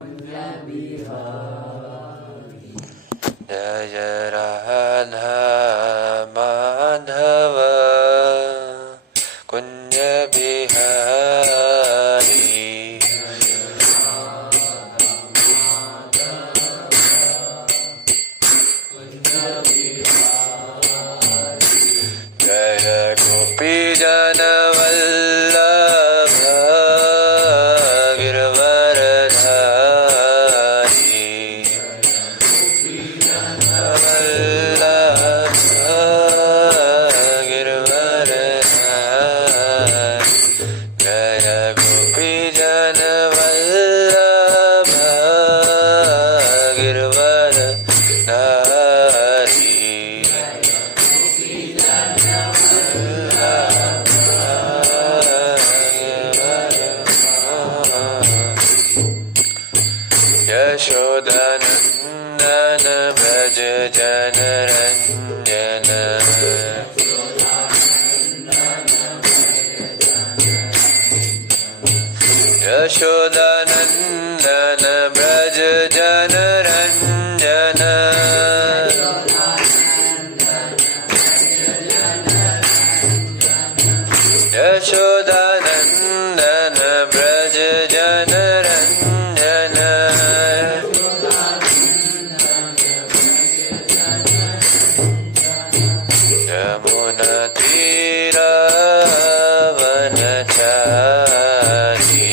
जय राधा माधव कुंज बिहारी। जय गोपी जन वल्लभ गिरवरधारी। वल्लभ गिरवरधारी। जय गोपी जन वल्लभ गिरवरधारी। यशोदनन्दन व्रज जनरञ्जन। यशोदनन्दन व्रज जनरञ्जन। यशोदानन्दन व्रज जनरञ्जन। यमुनातीरवनचारी।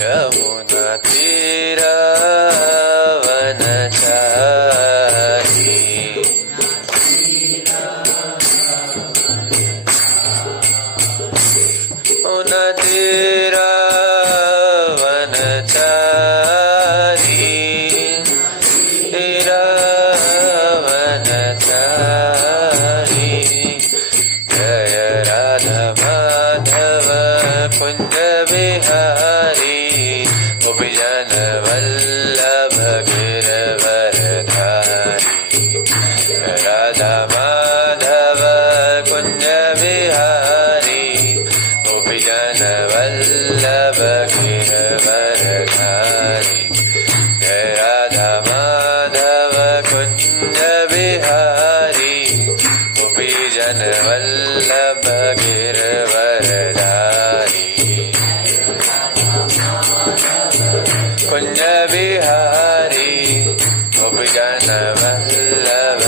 यमुनातीरवनचारी। यमुनातीरवनचारी। तीरवनचारी। जय राधा माधव कुंज बिहारी। गोपीजन वल्लभ गिरवरधारी। राधा माधव कुंज बिहारी। गोपीजन वल्लभ गिरवरधारी। जय राधा माधव कुंज बिहारी। गोपीजन वल्लभ गिरवरधारी। कुंज बिहारी गोपीजन वल्लभ।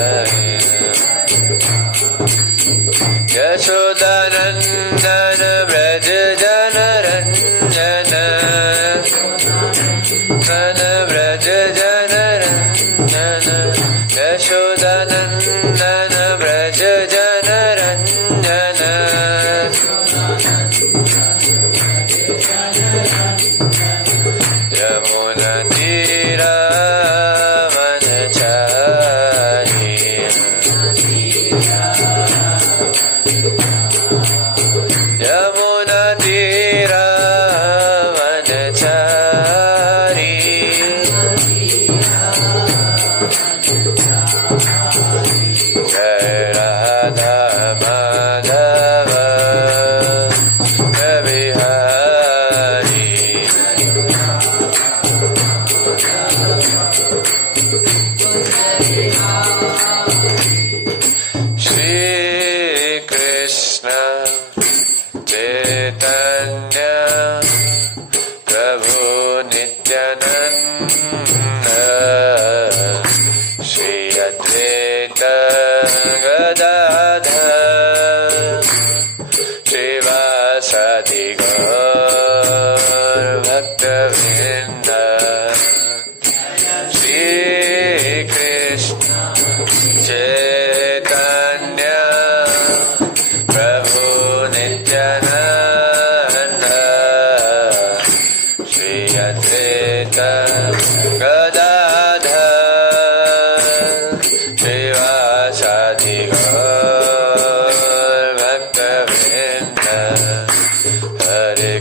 यशोदानन्दन व्रज जनरञ्जन। नन व्रज जनरञ्जन। यशोदानन्दन व्रज जनरञ्जन। यमुनातीरवनचारी। यमुनातीरवनचारी। जय राधा माधव बिहारी। श्री कृष्ण चैतन्य प्रभु नित्यानंद। श्री अद्वैत गदाधर श्रीवासादि गौर भक्तवृंद। श्री कृष्ण चैतन्य प्रभु नित्यानंद। श्री अद्वैत गदाधर श्रीवासादि गौर भक्तवृंद। हरे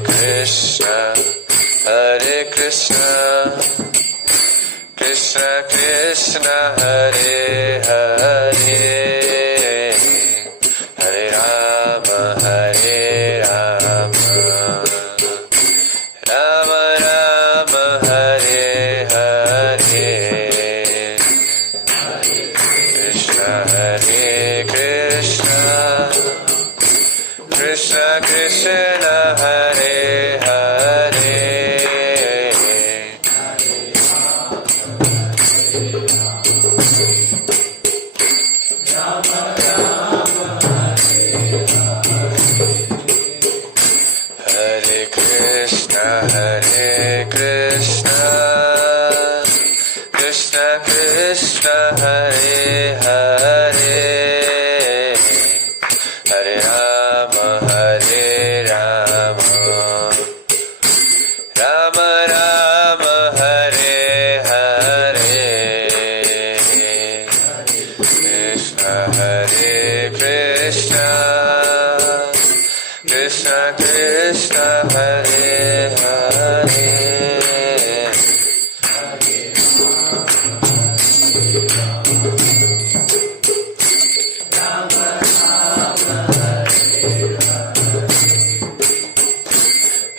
Krishna Krishna Krishna Hare Hare Hare Ram Krishna Krishna Hare Hare Hare Krishna Krishna Krishna Hare Hare Hare Rama Hare Rama Rama Rama Hare Hare Krishna Hare Krishna Krishna Krishna Hare Hare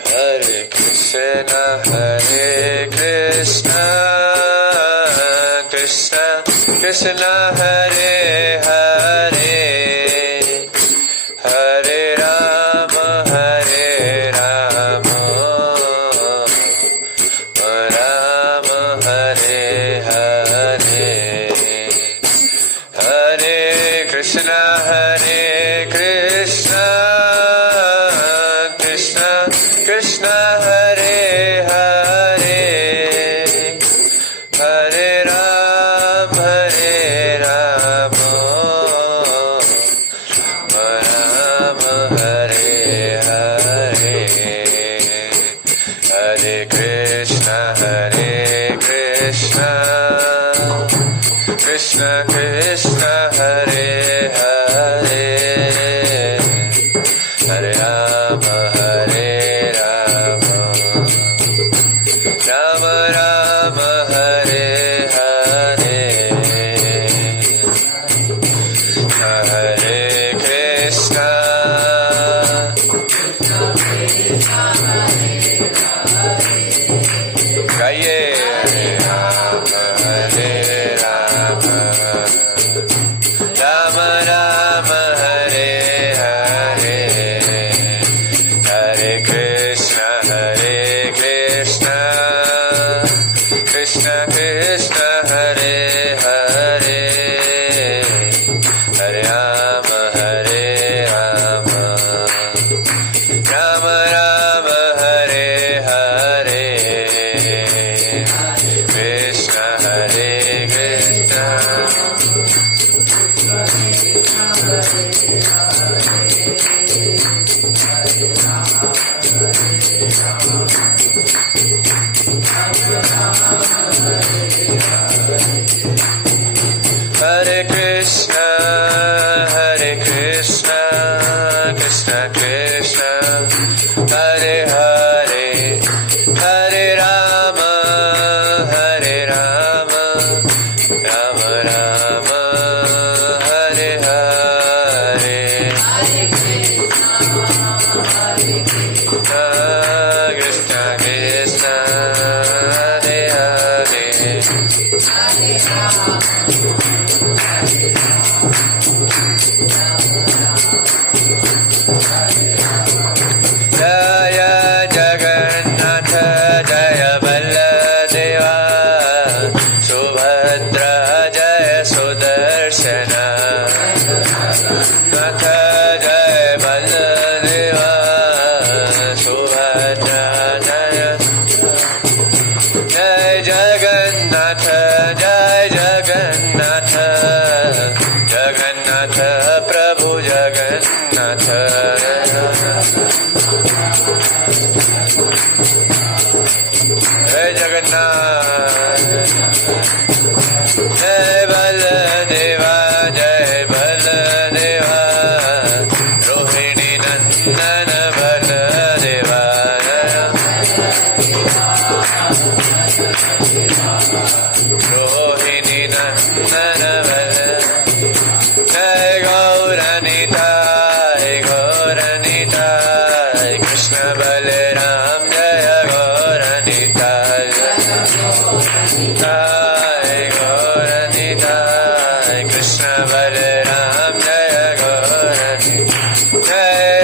Hare Krishna Krishna Krishna Hare Hare Hare Rama Rama Rama Hare Hare Hare Krishna Krishna Krishna Hare Hare Hare Rama Rama Rama Hare Hare Hare Krishna Krishna Krishna Hare Hare Hare Rama Rama Rama Hare Hare Hare Krishna Gaye Rama Hare Rama Rama Rama Hare Hare Hare Krishna Krishna Krishna Hare Hare Hare Rama Rama Rama Rama Hare Hare Krishna Krishna Hare Krishna Krishna Krishna Hare Hare Hare Rama Rama Rama Hare Hare Krishna Krishna Hare Hare Jaya Jagannath Jaya Baladeva Subhadra Jaya Sudarshana Nath Jaya Baladeva Subhadra Jaya Jai Jagannath Jagannath Prabhu Jagannath Jai Jagannath Jai Baladeva Rohini Nandana Baladeva Rohini Nandana Baladeva Jai Gauranita Krishna Balaram Jaya Gauranita Jai Gauranita Krishna Balaram Jaya Gauranita Jai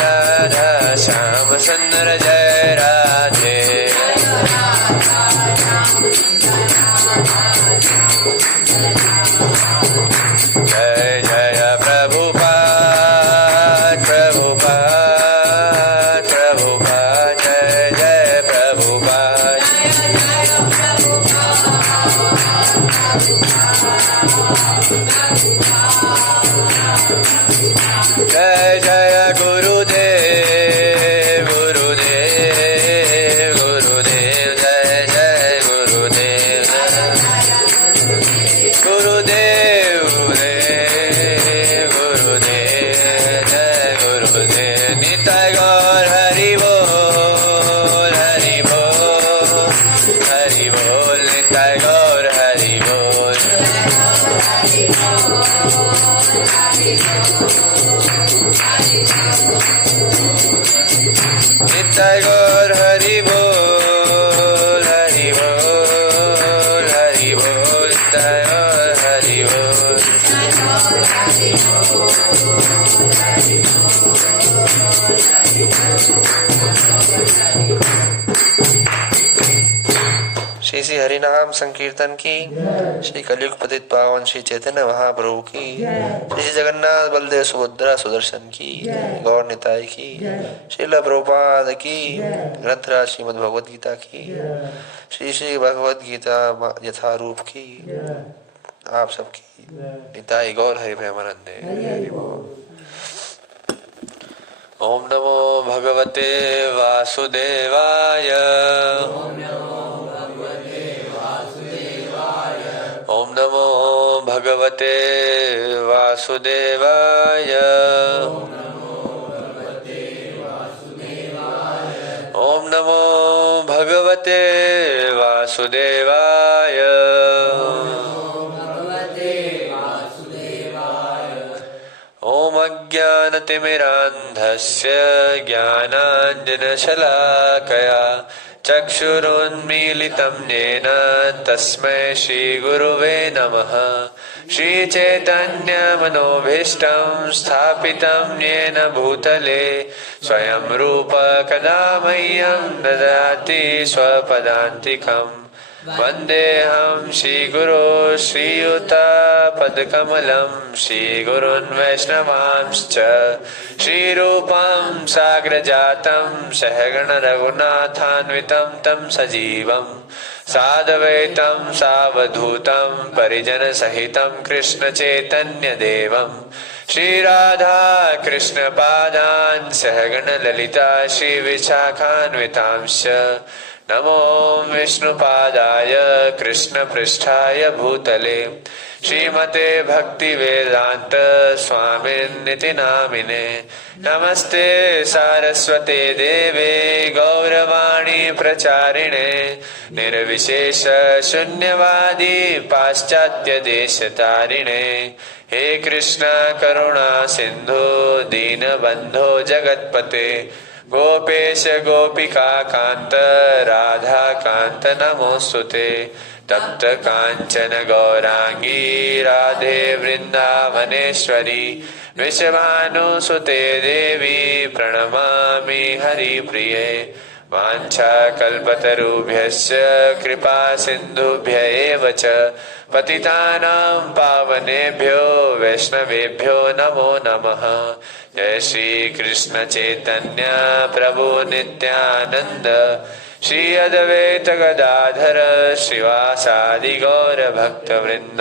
Radha Shyam सुंदर जय राधे जय जय प्रभुपाद प्रभुपाद प्रभुपाद जय जय प्रभुपाद जय जय गुरुदेव गुरुदेव गुरुदेव जय जय गुरुदेव गुरुदेव गुरुदेव गुरुदेव जय गुरुदेव निताय गौर हरि बोल हरि बोल निताय गौर हरि बोल निताय गौर हरि बोल हरि बोल हरि बोल निताय गौर हरि बोल श्री श्री हरिनाम संकीर्तन की, श्री कलयुग पतित पावन श्री चैतन्य महाप्रभु की, श्री जगन्नाथ बलदेव सुभद्रा सुदर्शन की, गौर निताय की, श्रील प्रभुपाद की, ग्रंथराज श्रीमद् भगवद गीता की, श्री श्री भगवद गीता यथारूप की, आप सबकी निताय गौर हरि प्रेमानंदे। ओम नमो भगवते वासुदेवाय ओम नमो भगवते वासुदेवाय ओम नमो भगवते वासुदेवाय ओम अज्ञानतिमिरान्धस्य ज्ञानाञ्जनशलाकया चक्षुरुन्मीलितं येन तस्मै श्रीगुरुवे नमः। श्रीचैतन्यमनोभीष्टं स्थापितं येन भूतले स्वयं रूप कदा मह्यं ददाति स्वपदान्तिकम्। वन्देऽहं श्रीगुरो श्रीयुतापदकमलं श्रीगुरुन् वैष्णवांश्च श्रीरूपं साग्रजातं सहगण रघुनाथान्वितं तं सजीवं साद्वैतं सावधूतं परिजनसहितं कृष्णचैतन्यदेवं श्रीराधा कृष्णपादान् सहगण ललिता श्रीविशाखान्वितांश्च नमो विष्णुपादाय कृष्णपृष्ठाय भूतले श्रीमते भक्तिवेदांत स्वामिन्निति नामिने। नमस्ते सारस्वते देवे गौरवाणी प्रचारिणे निर्विशेष शून्यवादी पाश्चात्य देशतारिणे। हे कृष्ण करुणा सिंधु दीनबंधो जगत्पते गोपेश गोपिका कांत राधा कांत नमोस्तुते। तप्त कांचन गौरांगी राधे वृंदावनेश्वरी वृषभानुसुते देवी प्रणमामि हरिप्रिये। वाञ्छाकल्पतरुभ्यश्च कृपा सिन्धुभ्य एव च पतितानां पावनेभ्यो वैष्णवेभ्यो नमो नमः। जय श्री कृष्ण चैतन्य प्रभु नित्यानंद श्री अद्वैत गदाधर श्रीवासादि गौर भक्त वृंद।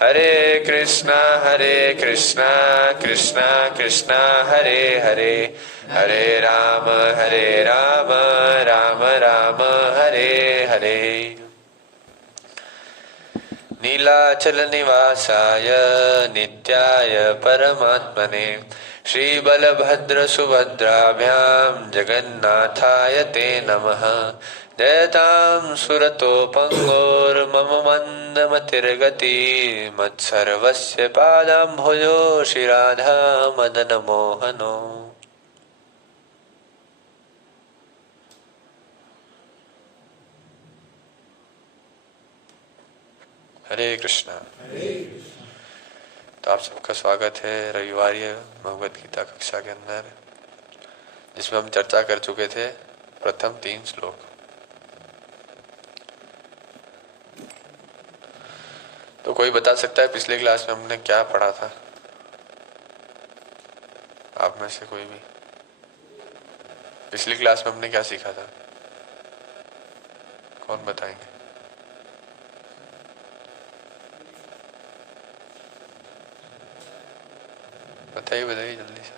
हरे कृष्णा कृष्णा कृष्णा हरे हरे हरे राम राम राम हरे हरे। नीलाचल निवासाय नित्याय परमात्मने श्रीबलभद्र सुभद्राभ्यां जगन्नाथाय ते नमः। जयतां सुरतोपङ्गोर्मम मन्दमतिर्गति मत्सर्वस्य पादाम्भुजो श्रीराधा मदन मोहनो। हरे कृष्णा। तो आप सबका स्वागत है रविवार भगवद गीता कक्षा के अंदर। जिसमें हम चर्चा कर चुके थे प्रथम 3 श्लोक। तो कोई बता सकता है पिछले क्लास में हमने क्या पढ़ा था? आप में से कोई भी? पिछली क्लास में हमने क्या सीखा था? कौन बताएंगे? बताइए बताइए जल्दी से।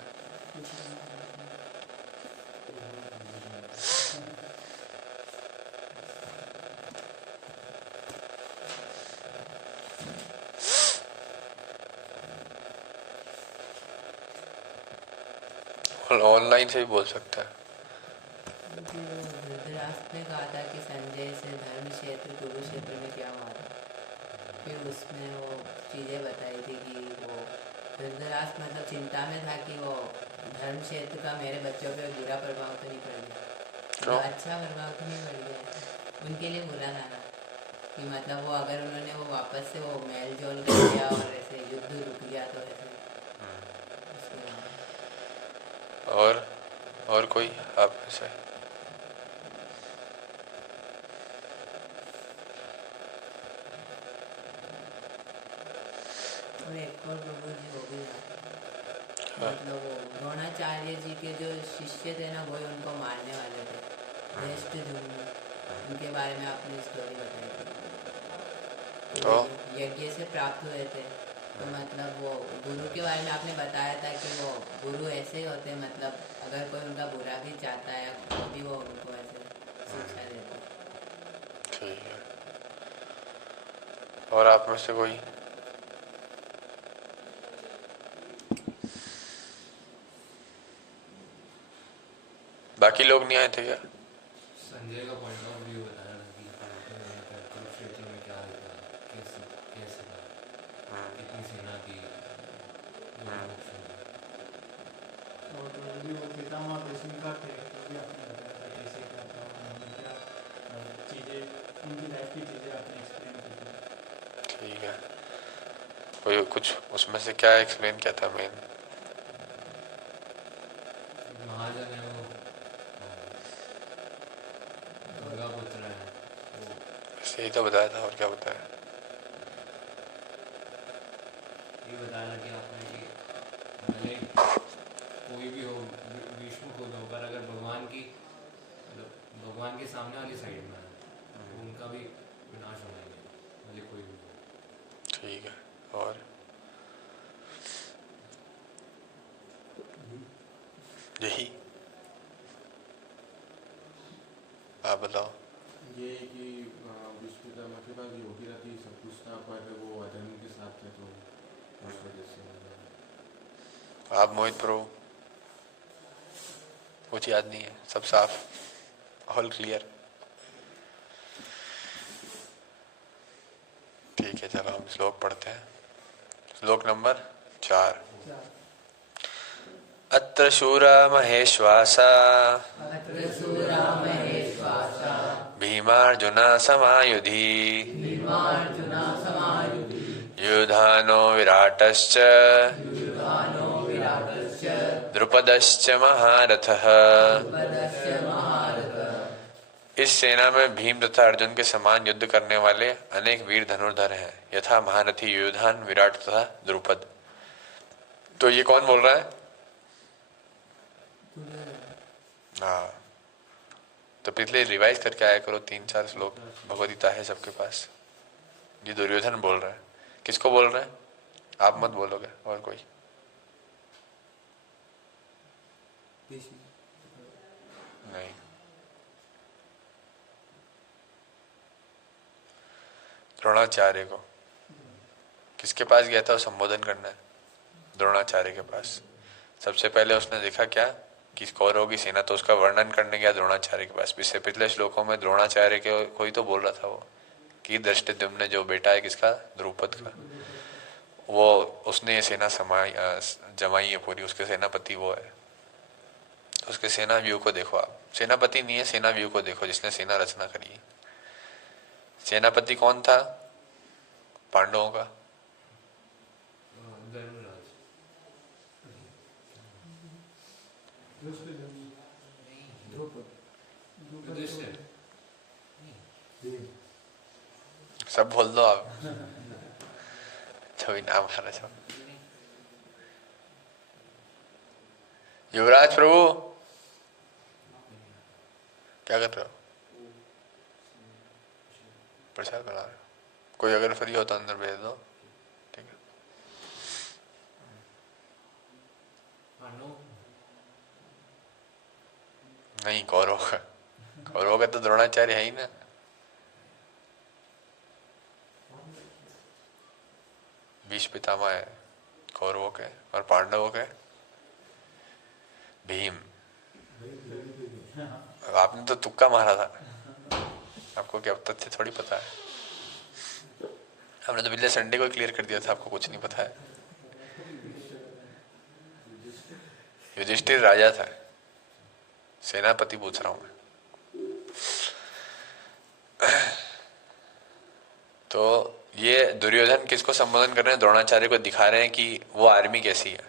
ऑनलाइन से भी बोल सकता है। धृतराष्ट्र ने कहा था कि संजय से धर्म क्षेत्र कुरुक्षेत्र में क्या हुआ था। फिर उसमें वो चीज़ें बताई थी कि वो धृतराष्ट्र मतलब चिंता में था कि वो धर्म क्षेत्र का मेरे बच्चों पे बुरा प्रभाव तो नहीं पड़ गया, मतलब अच्छा प्रभाव तो नहीं पड़ गया, उनके लिए बुरा था ना कि मतलब वो अगर उन्होंने वो वापस से वो मेल जोल कर दिया और ऐसे युद्ध रुक गया तो ऐसे और कोई आप में से? और एक और प्रभु जी वो भी था, मतलब वो द्रोणाचार्य जी के जो शिष्य थे ना वही उनको मारने वाले थे, धृष्ट धुम्न, उनके बारे में आपने स्टोरी बताई थी। तो यज्ञ से प्राप्त हुए थे, तो मतलब वो गुरु के बारे में आपने बताया था कि वो गुरु ऐसे ही होते हैं, मतलब अगर कोई उनका बुरा भी चाहता है तो भी वो उनको ऐसे शिक्षा देते। ठीक है। और आप में से कोई? बाकी लोग नहीं आए थे क्या? संजय का पॉइंट ऑफ व्यू बताया ना कि कुरुक्षेत्र में क्या था, कैसे कैसे था, कितनी सेना थी, और भी वो पितामह भीष्म का थे, वो भी आपने बताया था कैसे क्या था, उन्होंने क्या चीज़ें, उनकी लाइफ की चीज़ें आपने एक्सप्लेन की थी। ठीक है। कोई कुछ उसमें से क्या एक्सप्लेन किया था मेन? महाजन है वो, गंगा पुत्र है वो, यही तो बताया था, और क्या बताया? ये बताया कि आपने कि भले कोई भी हो, भीष्म खुद हो, पर अगर भगवान की मतलब भगवान के सामने वाली साइड में है तो उनका भी विनाश होना ही है, भले कोई भी हो। ठीक है। और यही आप बताओ। ये कि विश्व का मतलब कि होती रहती सब कुछ था, पर वो अधर्म के साथ थे तो उस वजह से। आप मोहित प्रो? कुछ याद नहीं है? सब साफ? All clear? ठीक है, चलो हम श्लोक पढ़ते हैं। श्लोक नंबर 4। अत्र शूरा महेश्वासा भीमार्जुना समायुधि युधानो विराटश्च द्रुपदश्च महारथः। इस सेना में भीम तथा अर्जुन के समान युद्ध करने वाले अनेक वीर धनुर्धर हैं, यथा महारथी युधान, विराट तथा द्रुपद। तो ये कौन बोल रहा है? हाँ, तो पिछले रिवाइज करके आया करो, 3-4 श्लोक भगवद गीता है सबके पास। ये दुर्योधन बोल रहा है। किसको बोल रहा है? आप मत बोलोगे, और कोई? नहीं। द्रोणाचार्य को। किसके पास गया था वो संबोधन करना है? द्रोणाचार्य के पास। सबसे पहले उसने देखा क्या कि कौरवों की सेना, तो उसका वर्णन करने गया द्रोणाचार्य के पास। इससे पिछले श्लोकों में द्रोणाचार्य के कोई तो बोल रहा था वो कि धृष्टद्युम्न जो बेटा है किसका, द्रुपद का, वो उसने ये सेना जमाई है पूरी, उसके सेनापति वो है। उसके सेना व्यू को देखो आप, सेनापति नहीं है, सेना व्यू को देखो जिसने सेना रचना करी है। सेनापति कौन था पांडवों का? धर्मराज। युधिष्ठिर सब बोल दो आप, छवि नाम खा रहे। युवराज प्रभु क्या कर रहे हो? प्रसाद बना रहे हो? कोई अगर फ्री हो तो अंदर भेज दो, ठीक है। पांडव नहीं, कौरवों का तो द्रोणाचार्य है ही ना। भीष्म पितामह है कौरवों के, और पांडवों के भीम। आपने तो तुक्का मारा था, आपको क्या तथ्य थोड़ी पता है। हमने तो पिछले संडे को क्लियर कर दिया था, आपको कुछ नहीं पता है। युधिष्ठिर राजा था, सेनापति पूछ रहा हूं मैं। तो ये दुर्योधन किसको संबोधन कर रहे हैं? द्रोणाचार्य को दिखा रहे हैं कि वो आर्मी कैसी है।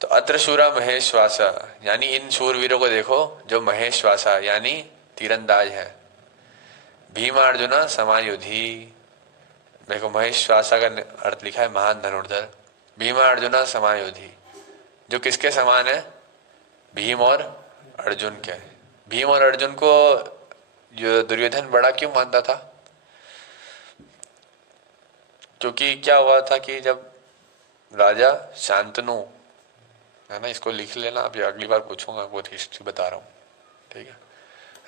तो अत्र शूरा महेश्वासा, यानी इन शूरवीरों को देखो जो महेश्वासा यानी तीरंदाज है। भीमा अर्जुना समायुधि, देखो महेश्वासा का अर्थ लिखा है महान धनुर्धर। भीमा अर्जुना समायुधि, जो किसके समान है? भीम और अर्जुन के। भीम और अर्जुन को जो दुर्योधन बड़ा क्यों मानता था? क्योंकि क्या हुआ था कि जब राजा शांतनु है ना, इसको लिख लेना, अभी अगली बार पूछूंगा, बहुत हिस्ट्री बता रहा हूं, ठीक है।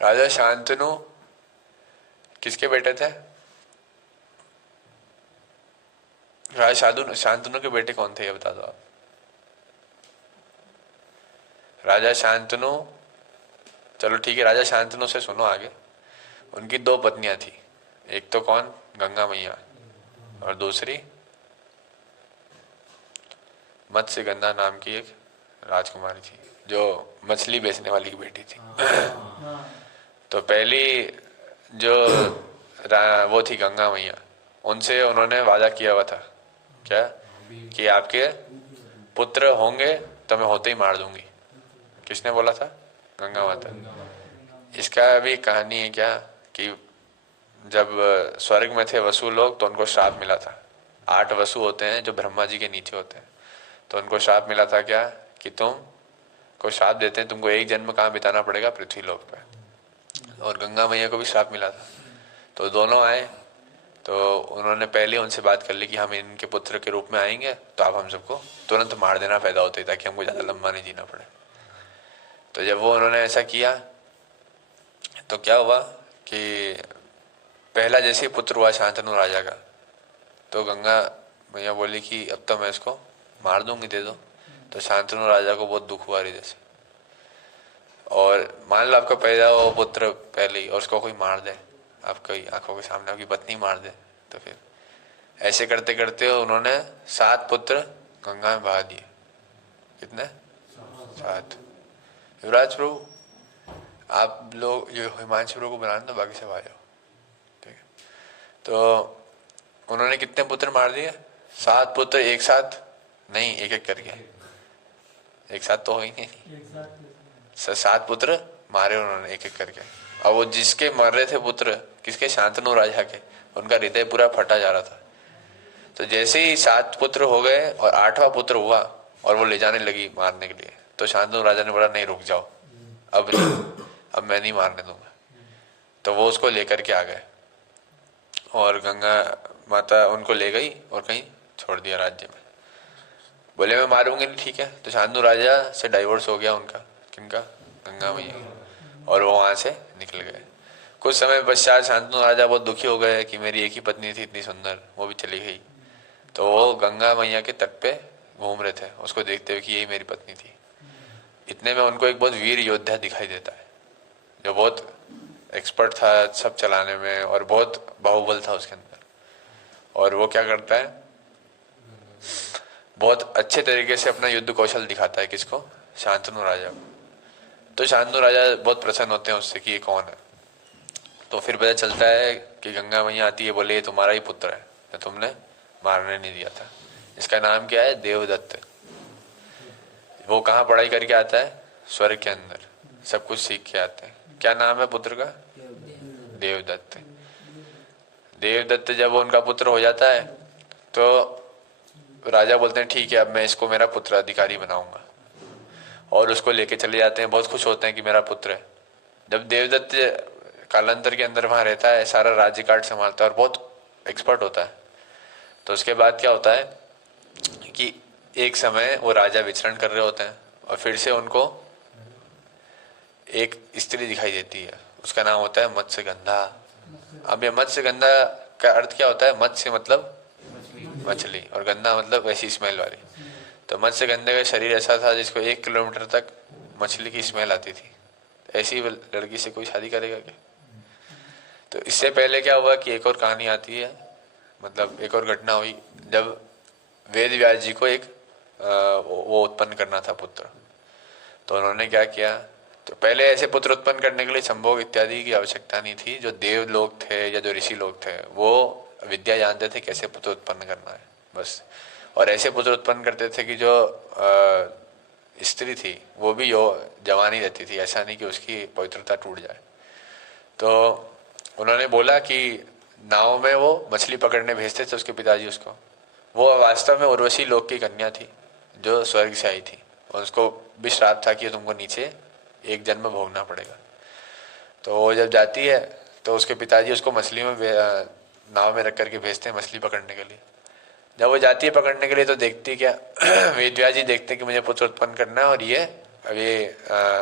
राजा शांतनु किसके बेटे थे? राजा शांतनु के बेटे कौन थे ये बता दो आप। राजा शांतनु, चलो ठीक है, राजा शांतनु से सुनो आगे। उनकी 2 पत्नियां थी, एक तो कौन? गंगा मैया, और दूसरी मत्स्यगंधा नाम की एक राजकुमारी थी, जो मछली बेचने वाली की बेटी थी। तो पहली जो वो थी गंगा मैया, उनसे उन्होंने वादा किया हुआ था क्या, कि आपके पुत्र होंगे तो मैं होते ही मार दूंगी। किसने बोला था? गंगा माता। इसका भी कहानी है क्या कि जब स्वर्ग में थे वसु लोग तो उनको श्राप मिला था। 8 वसु होते हैं जो ब्रह्मा जी के नीचे होते हैं, तो उनको श्राप मिला था क्या कि तुम को श्राप देते हैं, तुमको एक जन्म कहाँ बिताना पड़ेगा? पृथ्वी लोक पे। और गंगा मैया को भी श्राप मिला था। तो दोनों आए, तो उन्होंने पहले उनसे बात कर ली कि हम इनके पुत्र के रूप में आएंगे तो आप हम सबको तुरंत मार देना पैदा होते, ताकि हमको ज़्यादा लंबा नहीं जीना पड़े। तो जब वो उन्होंने ऐसा किया तो क्या हुआ कि पहला जैसे ही पुत्र हुआ शांतनु राजा का, तो गंगा मैया बोली कि अब तो मैं इसको मार दूंगी, दे दो। तो शांतनु राजा को बहुत दुख हुआ हृदय से। और मान लो आपका पैदा हो पुत्र पहले ही और उसको कोई मार दे, आपकी आंखों के सामने आपकी पत्नी मार दे, तो फिर ऐसे करते करते उन्होंने 7 पुत्र गंगा में बहा दिए। कितने? 7। युवराज प्रभु आप लोग ये हिमांशु प्रभु को बनाने दो, बाकी सब आ जाओ, ठीक है। तो उन्होंने कितने पुत्र मार दिए? 7 पुत्र एक साथ नहीं, एक एक करके। एक साथ तो हो ही नहीं, 7 पुत्र मारे उन्होंने एक एक करके। और वो जिसके मर रहे थे पुत्र, किसके? शांतनु राजा के, उनका हृदय पूरा फटा जा रहा था। तो जैसे ही 7 पुत्र हो गए और 8वां पुत्र हुआ और वो ले जाने लगी मारने के लिए, तो शांतनु राजा ने बोला नहीं, रुक जाओ, अब नहीं, अब मैं नहीं मारने दूंगा। तो वो उसको लेकर के आ गए और गंगा माता उनको ले गई और कहीं छोड़ दिया राज्य में। बोले मैं मारूंगी नहीं, ठीक है। तो शांतनु राजा से डाइवोर्स हो गया उनका, किनका? गंगा मैया, और वो वहां से निकल गए। कुछ समय पश्चात शांतनु राजा बहुत दुखी हो गए कि मेरी एक ही पत्नी थी इतनी सुंदर, वो भी चली गई। तो वो गंगा मैया के तट पे घूम रहे थे, उसको देखते हुए कि यही मेरी पत्नी थी। इतने में उनको एक बहुत वीर योद्धा दिखाई देता है, जो बहुत एक्सपर्ट था सब चलाने में और बहुत बाहुबल था उसके अंदर। और वो क्या करता है, बहुत अच्छे तरीके से अपना युद्ध कौशल दिखाता है। किसको? शांतनु राजा को। तो शांतनु राजा बहुत प्रसन्न होते हैं उससे कि ये कौन है। तो फिर पता चलता है कि गंगा मैया आती है, बोले ये तुम्हारा ही पुत्र है तो तुमने मारने नहीं दिया था। इसका नाम क्या है? देवदत्त। वो कहाँ पढ़ाई करके आता है? स्वर्ग के अंदर सब कुछ सीख के आते हैं। क्या नाम है पुत्र का? देवदत्त। देवदत्त जब उनका पुत्र हो जाता है तो राजा बोलते हैं ठीक है, अब मैं इसको मेरा पुत्र अधिकारी बनाऊंगा, और उसको लेके चले जाते हैं। बहुत खुश होते हैं कि मेरा पुत्र है। जब देवदत्त कालांतर के अंदर वहां रहता है, सारा राज्य काट संभालता है और बहुत एक्सपर्ट होता है, तो उसके बाद क्या होता है कि एक समय वो राजा विचरण कर रहे होते हैं और फिर से उनको एक स्त्री दिखाई देती है, उसका नाम होता है मत्स्यगंधा। अब ये मत्स्यगंधा का अर्थ क्या होता है? मत्स्य मतलब मछली और गंधा मतलब वैसी स्मेल वाली। तो मत्स्यगंधा का शरीर ऐसा था जिसको 1 किलोमीटर तक मछली की स्मेल आती थी। ऐसी लड़की से कोई शादी करेगा क्या? तो इससे पहले क्या हुआ कि एक और कहानी आती है, मतलब एक और घटना हुई जब वेद व्यास जी को एक वो उत्पन्न करना था पुत्र। तो उन्होंने क्या किया, तो पहले ऐसे पुत्र उत्पन्न करने के लिए संभोग इत्यादि की आवश्यकता नहीं थी। जो देव लोग थे या जो ऋषि लोग थे वो विद्या जानते थे कैसे पुत्र उत्पन्न करना है बस, और ऐसे पुत्र उत्पन्न करते थे कि जो स्त्री थी वो भी जवानी रहती थी, ऐसा नहीं कि उसकी पवित्रता टूट जाए। तो उन्होंने बोला कि नाव में वो मछली पकड़ने भेजते थे उसके पिताजी उसको। वो वास्तव में उर्वशी लोक की कन्या थी जो स्वर्ग से आई थी, और उसको भी श्राप था कि तुमको नीचे एक जन्म भोगना पड़ेगा। तो वो जब जाती है तो उसके पिताजी उसको मछली में नाव में रख करके भेजते हैं मछली पकड़ने के लिए। जब वो जाती है पकड़ने के लिए तो देखती क्या वेद व्यास जी देखते हैं कि मुझे पुत्र उत्पन्न करना है और ये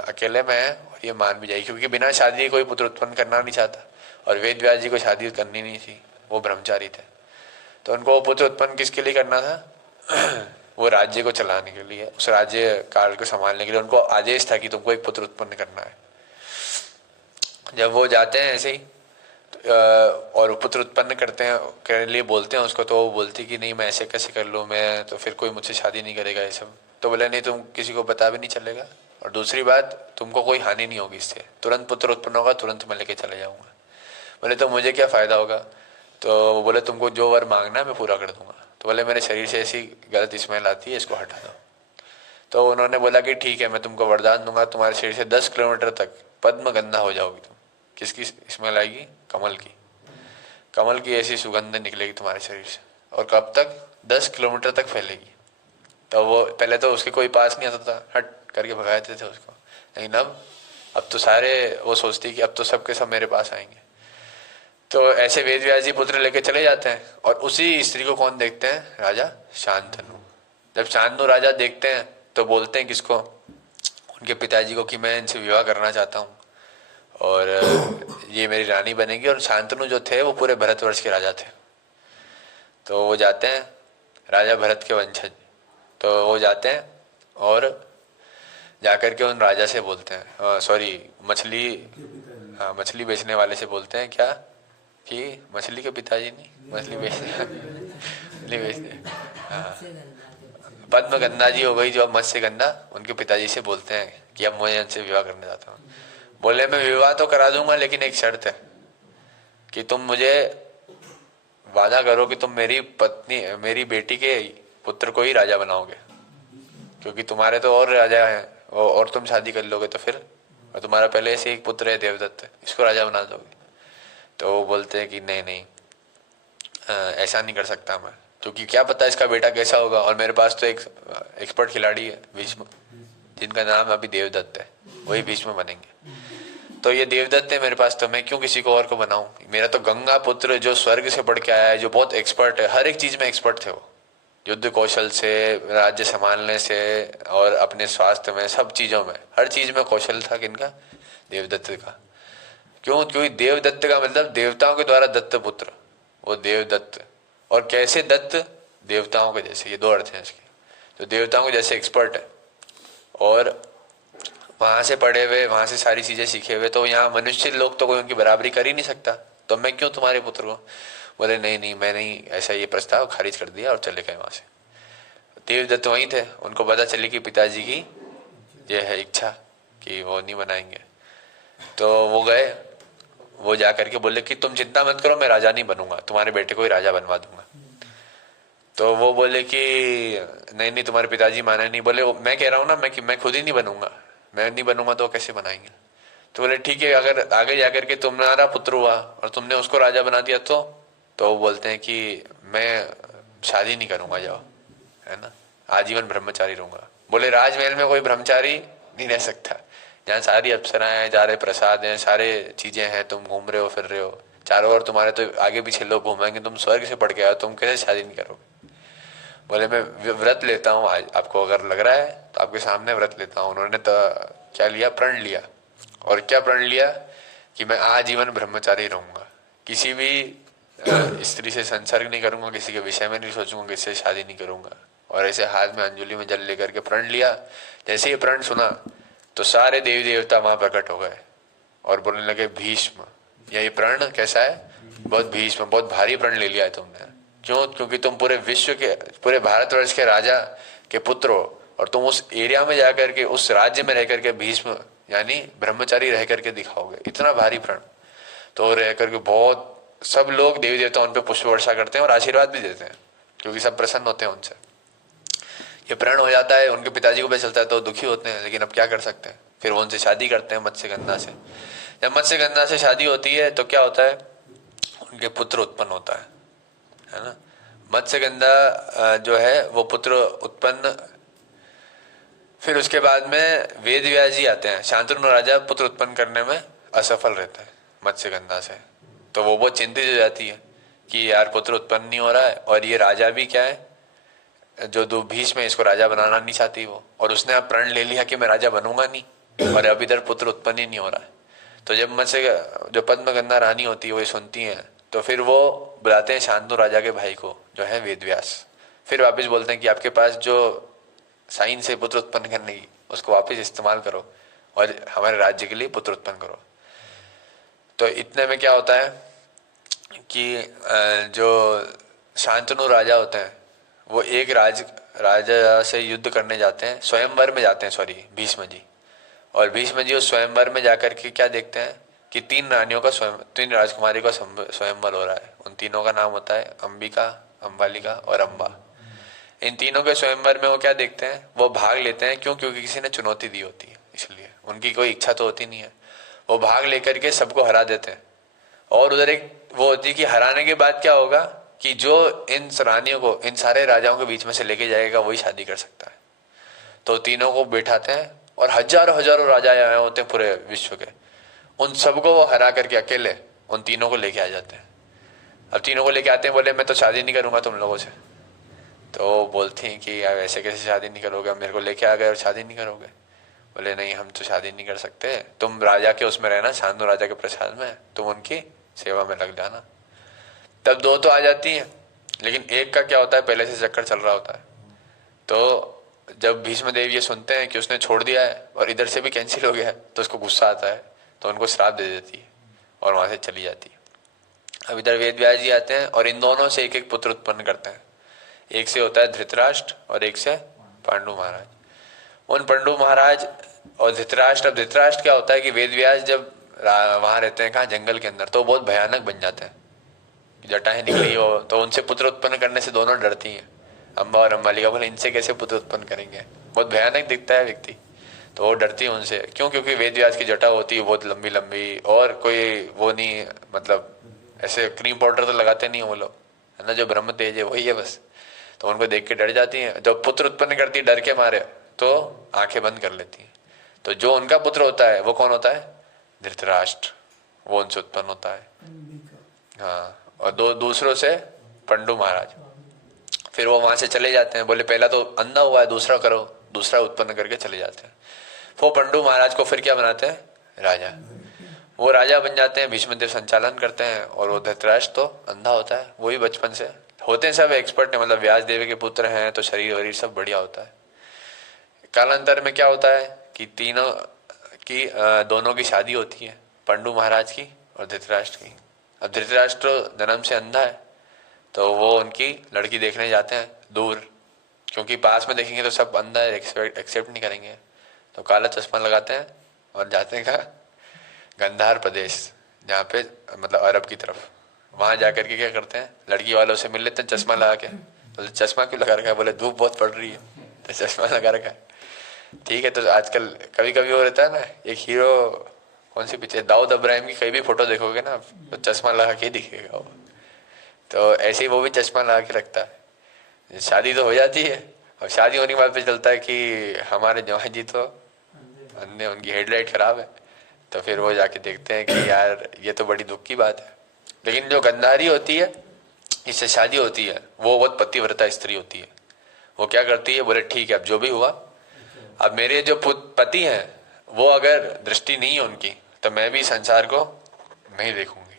अकेले में है और ये मान भी जाएगी, क्योंकि बिना शादी कोई पुत्र उत्पन्न करना नहीं चाहता और वेद व्यास जी को शादी करनी नहीं थी, वो ब्रह्मचारी थे। तो उनको वो पुत्र उत्पन्न किसके लिए करना था? वो राज्य को चलाने के लिए, उस राज्य काल को संभालने के लिए उनको आदेश था कि तुमको एक पुत्र उत्पन्न करना है। जब वो जाते हैं ऐसे ही और पुत्र उत्पन्न करते हैं करने लिए बोलते हैं उसको, तो वो बोलती कि नहीं मैं ऐसे कैसे कर लूँ, मैं तो फिर कोई मुझसे शादी नहीं करेगा ये सब। तो बोले नहीं तुम किसी को पता भी नहीं चलेगा, और दूसरी बात तुमको कोई हानि नहीं होगी इससे, तुरंत पुत्र उत्पन्न होगा तुरंत मैं लेके चले जाऊँगा। बोले तो मुझे क्या फ़ायदा होगा? तो वो बोले तुमको जो वर मांगना है मैं पूरा कर दूंगा। तो बोले मेरे शरीर से ऐसी गलत स्मेल आती है, इसको हटा दो। तो उन्होंने बोला कि ठीक है मैं तुमको वरदान दूंगा, तुम्हारे शरीर से 10 किलोमीटर तक पद्म गंधा हो जाओगी तुम। किसकी स्मेल आएगी? कमल की। कमल की ऐसी सुगंध निकलेगी तुम्हारे शरीर से, और कब तक? 10 किलोमीटर तक फैलेगी। तो वो पहले तो उसके कोई पास नहीं आता था, हट करके भगा देते थे उसको, लेकिन अब तो सारे वो सोचती कि अब तो सबके सब मेरे पास आएंगे। तो ऐसे वेद व्यास जी पुत्र लेके चले जाते हैं, और उसी स्त्री को कौन देखते हैं? राजा शांतनु। जब शांतनु राजा देखते हैं तो बोलते हैं किसको? उनके पिताजी को कि मैं इनसे विवाह करना चाहता हूँ और ये मेरी रानी बनेगी। और शांतनु जो थे वो पूरे भरतवर्ष के राजा थे। तो वो जाते हैं, राजा भरत के वंशज, तो वो जाते हैं और जाकर के उन राजा से बोलते हैं, मछली बेचने वाले से बोलते हैं क्या कि मछली के पिताजी नहीं, मछली बेचने पद्मगंधा जी हो गई जो अब मत्स्यगंधा, उनके पिताजी से बोलते हैं कि अब मैं इनसे विवाह करने जाता हूँ। बोले मैं विवाह तो करा दूंगा लेकिन एक शर्त है कि तुम मुझे वादा करो कि तुम मेरी पत्नी मेरी बेटी के पुत्र को ही राजा बनाओगे, क्योंकि तुम्हारे तो और राजा हैं और तुम शादी कर लोगे तो फिर, और तुम्हारा पहले से एक पुत्र है देवदत्त, इसको राजा बना दोगे। तो वो बोलते हैं कि नहीं ऐसा नहीं कर सकता मैं, क्योंकि क्या पता इसका बेटा कैसा होगा, और मेरे पास तो एक एक्सपर्ट खिलाड़ी है भीष्म, जिनका नाम अभी देवदत्त है, वही भीष्म बनेंगे। तो ये देवदत्त है मेरे पास, तो मैं क्यों किसी को और को बनाऊं? मेरा तो गंगा पुत्र जो स्वर्ग से पढ़ के आया है, जो बहुत एक्सपर्ट है, हर एक चीज में एक्सपर्ट थे वो, युद्ध कौशल से, राज्य संभालने से, और अपने स्वास्थ्य में, सब चीजों में, हर चीज में कौशल था किनका? देवदत्त का। क्यों? क्योंकि देवदत्त का मतलब देवताओं के द्वारा दत्त पुत्र, वो देवदत्त। और कैसे दत्त? देवताओं के जैसे, ये दो अर्थ हैं इसके। तो देवताओं के जैसे एक्सपर्ट है और वहां से पढ़े हुए, वहां से सारी चीजें सीखे हुए, तो यहाँ मनुष्य लोग तो कोई उनकी बराबरी कर ही नहीं सकता, तो मैं क्यों तुम्हारे पुत्र को? बोले नहीं मैं नहीं, ऐसा ये प्रस्ताव खारिज कर दिया और चले गए वहां से। देवदत्त वहीं थे, उनको पता चली कि पिताजी की ये है इच्छा कि वो नहीं बनाएंगे। तो वो गए, वो जा करके बोले कि तुम चिंता मत करो, मैं राजा नहीं बनूंगा, तुम्हारे बेटे को ही राजा बनवा दूंगा। तो वो बोले कि नहीं तुम्हारे पिताजी माने नहीं। बोले मैं कह रहा हूँ ना मैं खुद ही नहीं बनूंगा, मैं नहीं बनूंगा तो कैसे बनाएंगे? तो बोले ठीक है, अगर आगे जाकर के तुम्हारा पुत्र हुआ और तुमने उसको राजा बना दिया तो वो बोलते हैं कि मैं शादी नहीं करूंगा, जाओ, है ना, आजीवन ब्रह्मचारी रहूंगा। बोले राजमहल में कोई ब्रह्मचारी नहीं रह सकता, जहाँ सारी अप्सराएं हैं, सारे प्रसाद हैं, सारे चीजें हैं, तुम घूम रहे हो, फिर रहे हो चारों ओर, तुम्हारे तो आगे पीछे लोग घूमेंगे, तुम स्वर्ग से पढ़ के आओ, तुम कैसे शादी नहीं करोगे? बोले मैं व्रत लेता हूँ, आज आपको अगर लग रहा है तो आपके सामने व्रत लेता हूँ। उन्होंने तो क्या लिया? प्रण लिया। और क्या प्रण लिया? कि मैं आजीवन ब्रह्मचारी रहूंगा, किसी भी स्त्री से संसर्ग नहीं करूंगा, किसी के विषय में नहीं सोचूंगा, किसी से शादी नहीं करूंगा। और ऐसे हाथ में अंजुली में जल लेकर के प्रण लिया। जैसे ये प्रण सुना तो सारे देवी देवता वहां प्रकट हो गए और बोलने लगे भीष्म, ये प्रण कैसा है? बहुत भीष्म, बहुत भारी प्रण ले लिया है तुमने। क्यों? क्योंकि तुम पूरे विश्व के, पूरे भारतवर्ष के राजा के पुत्र हो और तुम उस एरिया में जाकर के, उस राज्य में रह करके भीष्म यानी ब्रह्मचारी रह करके दिखाओगे, इतना भारी प्रण। तो रह करके बहुत सब लोग देवी देवता उन पे पुष्प वर्षा करते हैं और आशीर्वाद भी देते हैं, क्योंकि सब प्रसन्न होते हैं उनसे। ये प्रण हो जाता है, उनके पिताजी को पता चलता है तो दुखी होते हैं, लेकिन अब क्या कर सकते हैं? फिर वो उनसे शादी करते हैं मत्स्यगंधा से। जब मत्स्यगंधा से शादी होती है तो क्या होता है? उनके पुत्र उत्पन्न होता है ना। मत्स्यगंधा जो है वो पुत्र उत्पन्न, फिर उसके बाद में वेद व्यास जी आते हैं। शांतनु राजा पुत्र उत्पन्न करने में असफल रहता है मत्स्यगंधा से, तो वो बहुत चिंतित हो जाती है कि यार पुत्र उत्पन्न नहीं हो रहा है, और ये राजा भी क्या है, जो दो भीष्म में इसको राजा बनाना नहीं चाहती वो, और उसने अब प्रण ले लिया कि मैं राजा बनूंगा नहीं, और अब इधर पुत्र उत्पन्न ही नहीं हो रहा है। तो जब जो पद्मगंधा रानी होती है वो ये सुनती है, तो फिर वो बुलाते हैं शांतनु राजा के भाई को, जो है वेदव्यास। फिर वापस बोलते हैं कि आपके पास जो साइंस है पुत्र उत्पन्न करने की, उसको वापस इस्तेमाल करो और हमारे राज्य के लिए पुत्र उत्पन्न करो। तो इतने में क्या होता है कि जो शांतनु राजा होते हैं वो एक राजा से युद्ध करने जाते हैं, स्वयंवर में जाते हैं, सॉरी भीष्म जी। और भीष्म जी उस स्वयंवर में जाकर के क्या देखते हैं कि तीन रानियों का तीन राजकुमारी का स्वयंवर हो रहा है। उन तीनों का नाम होता है अंबिका, अंबालिका और अम्बा। इन तीनों के स्वयंवर में वो क्या देखते हैं? वो भाग लेते हैं। क्यों? क्योंकि किसी ने चुनौती दी होती है, इसलिए। उनकी कोई इच्छा तो होती नहीं है। वो भाग लेकर के सबको हरा देते हैं। और उधर एक वो होती है कि हराने के बाद क्या होगा कि जो इन रानियों को इन सारे राजाओं के बीच में से लेके जाएगा वही शादी कर सकता है। तो तीनों को बैठाते हैं और हजारों हजारों राजा आए होते हैं पूरे विश्व के, उन सबको वो हरा करके अकेले उन तीनों को लेके आ जाते हैं। अब तीनों को लेके आते हैं, बोले मैं तो शादी नहीं करूंगा तुम लोगों से। तो बोलती हैं कि यार ऐसे कैसे शादी नहीं करोगे, मेरे को लेके आ गए और शादी नहीं करोगे। बोले नहीं, हम तो शादी नहीं कर सकते, तुम राजा के उसमें रहना, शांतनु राजा के प्रसाद में, तुम उनकी सेवा में लग जाना। तब दो तो आ जाती हैं, लेकिन एक का क्या होता है, पहले से चक्कर चल रहा होता है। तो जब भीष्म देव ये सुनते हैं कि उसने छोड़ दिया है और इधर से भी कैंसिल हो गया है, तो उसको गुस्सा आता है, तो उनको श्राप दे देती है और वहां से चली जाती है। अब इधर वेद व्यास जी आते हैं और इन दोनों से एक एक पुत्र उत्पन्न करते हैं। एक से होता है धृतराष्ट्र और एक से पांडु महाराज। उन पांडु महाराज और धृतराष्ट्र, अब धृतराष्ट्र क्या होता है कि वेद व्यास जब वहां रहते हैं, कहाँ, जंगल के अंदर, तो बहुत भयानक बन जाते हैं। जटाएं निकली हो तो उनसे पुत्र उत्पन्न करने से दोनों डरती हैं, अम्बा और अम्बालिका। बोले इनसे कैसे पुत्र उत्पन्न करेंगे, बहुत भयानक दिखता है व्यक्ति, तो वो डरती है उनसे। क्यों? क्योंकि वेद व्यास की जटा होती है बहुत लंबी लंबी, और कोई वो नहीं, मतलब ऐसे क्रीम पाउडर तो लगाते नहीं वो लोग, है ना, जो ब्रह्म तेज है वही है बस। तो उनको देख के डर जाती हैं। जब पुत्र उत्पन्न करती है डर के मारे, तो आंखें बंद कर लेती हैं। तो जो उनका पुत्र होता है वो कौन होता है? धृतराष्ट्र, वो उनसे उत्पन्न होता है। हाँ, और दूसरों से पांडु महाराज। फिर वो वहां से चले जाते हैं, बोले पहला तो अंधा हुआ है, दूसरा करो, दूसरा उत्पन्न करके चले जाते हैं। वो पांडु महाराज को फिर क्या बनाते हैं? राजा। वो राजा बन जाते हैं, भीष्म देव संचालन करते हैं, और वो धृतराष्ट्र तो अंधा होता है। वही बचपन से होते हैं, सब एक्सपर्ट है, मतलब व्यास देव के पुत्र हैं, तो शरीर वरीर सब बढ़िया होता है। कालांतर में क्या होता है कि तीनों की दोनों की शादी होती है, पांडु महाराज की और धृतराष्ट्र की। अब धृतराष्ट्र जन्म से अंधा है, तो वो उनकी लड़की देखने जाते हैं दूर, क्योंकि पास में देखेंगे तो सब अंधा है, एक्सेप्ट नहीं करेंगे। तो काला चश्मा लगाते हैं और जाते हैं कहाँ? गंधार प्रदेश, जहाँ पे मतलब अरब की तरफ। वहां जाकर के क्या करते हैं, लड़की वालों से मिल लेते हैं चश्मा लगा के। तो चश्मा क्यों लगा रखा है? बोले धूप बहुत पड़ रही है तो चश्मा लगा रखा है। ठीक है, तो आजकल कभी कभी वो रहता है ना, एक हीरो कौन सी पिक्चर, दाऊद इब्राहिम की कहीं भी फोटो देखोगे ना तो चश्मा लगा के दिखेगा वो। तो ऐसे ही वो भी चश्मा लगा के रखता है। शादी तो हो जाती है और शादी होने के बाद पता चलता है कि हमारे जवाई जी तो अंधे, उनकी हेडलाइट खराब है। तो फिर वो जाके देखते हैं कि यार ये तो बड़ी दुख की बात है। लेकिन जो गंधारी होती है, इससे शादी होती है, वो बहुत पतिव्रता स्त्री होती है। वो क्या करती है, बोले ठीक है अब जो भी हुआ, अब मेरे जो पति हैं वो अगर दृष्टि नहीं है उनकी तो मैं भी संसार को नहीं देखूंगी।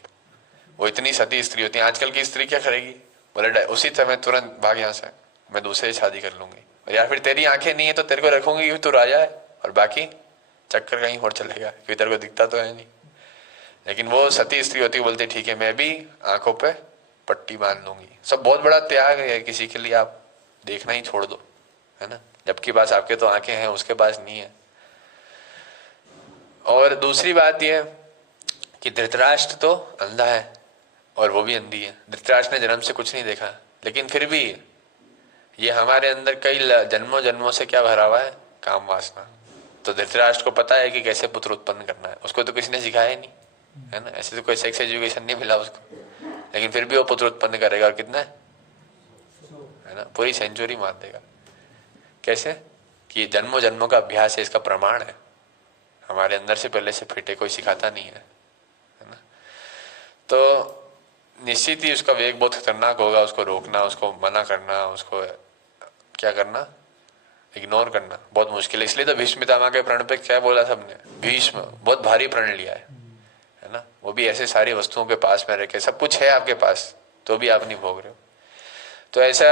वो इतनी सती स्त्री होती है। आजकल की स्त्री क्या करेगी, बोले उसी समय तुरंत भाग यहाँ से, मैं दूसरे से शादी कर लूंगी। और या फिर तेरी आंखें नहीं है तो तेरे को रखूंगी क्योंकि तू राजा है, और बाकी चक्कर कहीं और चलेगा क्योंकि तेरे को दिखता तो है नहीं। लेकिन वो सती स्त्री होती है, बोलती ठीक है मैं भी आंखों पे पट्टी बांध लूंगी। सब बहुत बड़ा त्याग है किसी के लिए, आप देखना ही छोड़ दो, है ना। जबकि पास आपके तो आंखें हैं, उसके पास नहीं है। और दूसरी बात यह कि धृतराष्ट्र तो अंधा है और वो भी अंधी है। धृतराष्ट्र ने जन्म से कुछ नहीं देखा, लेकिन फिर भी ये हमारे अंदर कई जन्मों जन्मों से क्या भरा हुआ है, काम वासना। तो धृतराष्ट्र को पता है कि कैसे पुत्र उत्पन्न करना है, उसको तो किसी ने सिखाया ही नहीं, है ना। ऐसे तो कोई सेक्स एजुकेशन नहीं मिला उसको, लेकिन फिर भी वो पुत्र उत्पन्न करेगा। और कितना है ना, पूरी सेंचुरी मार देगा। कैसे कि जन्मों जन्मों का अभ्यास है, इसका प्रमाण है। हमारे अंदर से पहले से फिटे, कोई सिखाता नहीं है ना। तो निश्चित ही उसका वेग बहुत खतरनाक होगा। उसको रोकना, उसको मना करना, उसको क्या करना, इग्नोर करना बहुत मुश्किल है। इसलिए तो भीष्म पितामह के प्रण पे क्या बोला सबने, भीष्म बहुत भारी प्रण लिया है ना। वो भी ऐसे सारी वस्तुओं के पास में रह के, सब कुछ है आपके पास तो भी आप नहीं भोग रहे हो। तो ऐसा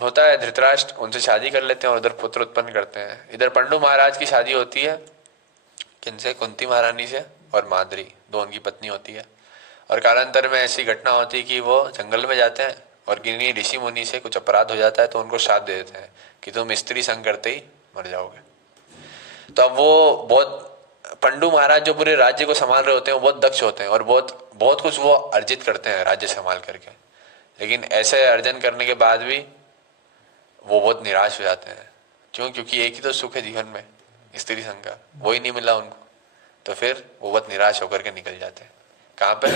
होता है। धृतराष्ट्र उनसे शादी कर लेते हैं और उधर पुत्र उत्पन्न करते हैं। इधर पंडु महाराज की शादी होती है किनसे, कुंती महारानी से, और माद्री दो उनकी पत्नी होती है। और कालांतर में ऐसी घटना होती है कि वो जंगल में जाते हैं और किन्हीं ऋषि मुनि से कुछ अपराध हो जाता है तो उनको श्राप दे देते हैं कि तुम स्त्री संग करते ही मर जाओगे। तो अब वो बहुत, पंडु महाराज जो पूरे राज्य को संभाल रहे होते हैं वो बहुत दक्ष होते हैं और बहुत बहुत कुछ वो अर्जित करते हैं राज्य संभाल करके। लेकिन ऐसे अर्जन करने के बाद भी वो बहुत निराश हो जाते हैं। क्यों, क्योंकि एक ही तो सुख है जीवन में, स्त्री संग का, वो ही नहीं मिला उनको। तो फिर वो बहुत निराश होकर के निकल जाते हैं। कहाँ पे,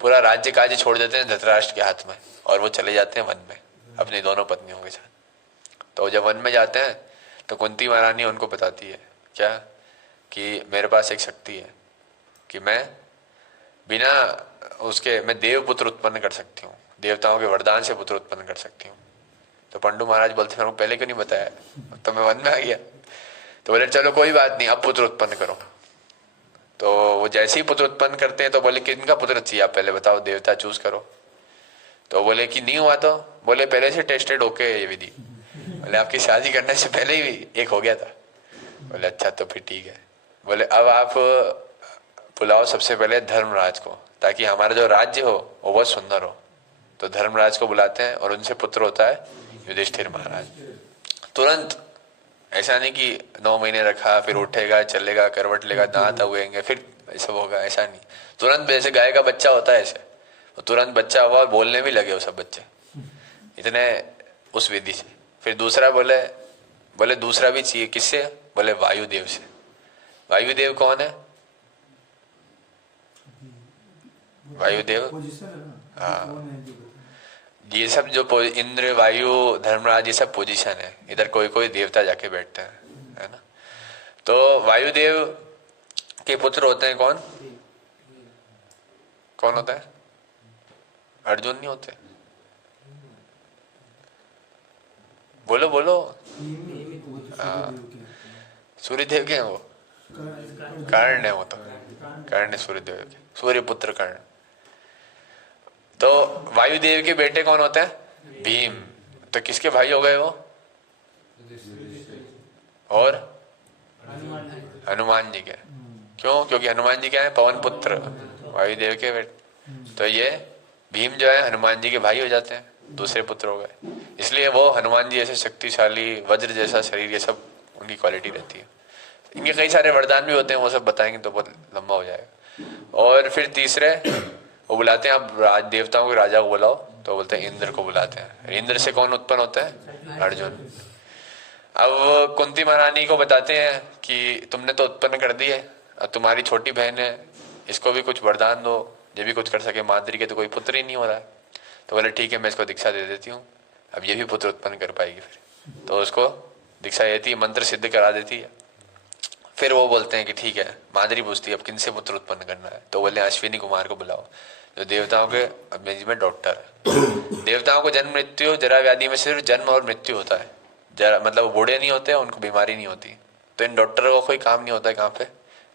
पूरा राज्य काज छोड़ देते हैं धृतराष्ट्र के हाथ में और वो चले जाते हैं वन में अपनी दोनों पत्नियों के साथ। तो जब वन में जाते हैं तो कुंती महारानी उनको बताती है क्या, कि मेरे पास एक शक्ति है कि मैं बिना उसके मैं देव पुत्र उत्पन्न कर सकती हूँ, देवताओं के वरदान से पुत्र उत्पन्न कर सकती हूँ। तो पंडु महाराज बोलते हैं पहले क्यों नहीं बताया, तो मैं वन में आ गया। तो बोले चलो कोई बात नहीं, अब पुत्र उत्पन्न करो। तो वो जैसे ही पुत्र उत्पन्न करते हैं तो बोले किनका पुत्र चाहिए आप पहले बताओ, देवता चूज करो। तो बोले कि नहीं हुआ, तो बोले पहले से टेस्टेड होके ये विधि, बोले आपकी शादी करने से पहले ही एक हो गया था। बोले अच्छा तो फिर ठीक है। बोले अब आप बुलाओ सबसे पहले धर्मराज को, ताकि हमारा जो राज्य हो वो बहुत सुंदर हो। तो धर्मराज को बुलाते हैं और उनसे पुत्र होता है युधिष्ठिर महाराज। तुरंत, ऐसा नहीं कि 9 महीने रखा फिर उठेगा चलेगा करवट लेगा दांत उगेंगे फिर ऐसा होगा, ऐसा नहीं। तुरंत जैसे गाय का बच्चा होता है ऐसे, तो तुरंत बच्चा हुआ, बोलने भी लगे वो सब बच्चे इतने उस विधि से। फिर दूसरा बोले दूसरा भी चाहिए, किससे, बोले वायुदेव से। वायुदेव कौन है, वायुदेव, हाँ, ये सब जो इंद्र वायु धर्मराज ये सब पोजीशन है। इधर कोई कोई देवता जाके बैठते हैं, है ना। तो वायुदेव के पुत्र होते हैं कौन, कौन होता है, अर्जुन नहीं होते, बोलो बोलो, सूर्यदेव के हैं वो, कर्ण है वो, तो कर्ण सूर्यदेव के, सूर्य पुत्र कर्ण। तो वायुदेव के बेटे कौन होते हैं, भीम। तो किसके भाई हो गए वो, और हनुमान जी के। क्यों, क्योंकि हनुमान जी क्या है, पवन पुत्र, वायुदेव के बेटे। तो ये भीम जो है हनुमान जी के भाई हो जाते हैं, दूसरे पुत्र हो गए। इसलिए वो हनुमान जी ऐसे शक्तिशाली, वज्र जैसा शरीर, ये सब उनकी क्वालिटी रहती है। इनके कई सारे वरदान भी होते हैं, वो सब बताएंगे तो बहुत लंबा हो जाएगा। और फिर तीसरे वो बुलाते हैं, आप देवताओं के राजा को बुलाओ, तो बोलते हैं इंद्र को बुलाते हैं। इंद्र से कौन उत्पन्न होता है, अर्जुन। अब कुंती महारानी को बताते हैं कि तुमने तो उत्पन्न कर दी है, अब तुम्हारी छोटी बहन है, इसको भी कुछ वरदान दो, ये भी कुछ कर सके। माद्री के तो कोई पुत्र ही नहीं हो रहा है। तो बोले ठीक है, मैं इसको दीक्षा दे देती हूँ, अब ये भी पुत्र उत्पन्न कर पाएगी। फिर तो उसको दीक्षा देती है, मंत्र सिद्ध करा देती है। फिर वो बोलते हैं कि ठीक है, माद्री पूछती है अब किनसे पुत्र उत्पन्न करना है। तो बोले अश्विनी कुमार को बुलाओ, जो देवताओं के में डॉक्टर है। देवताओं को जन्म मृत्यु जरा व्याधि में सिर्फ जन्म और मृत्यु होता है, जरा मतलब वो बूढ़े नहीं होते, उनको बीमारी नहीं होती। तो इन डॉक्टरों को कोई काम नहीं होता है कहाँ पे,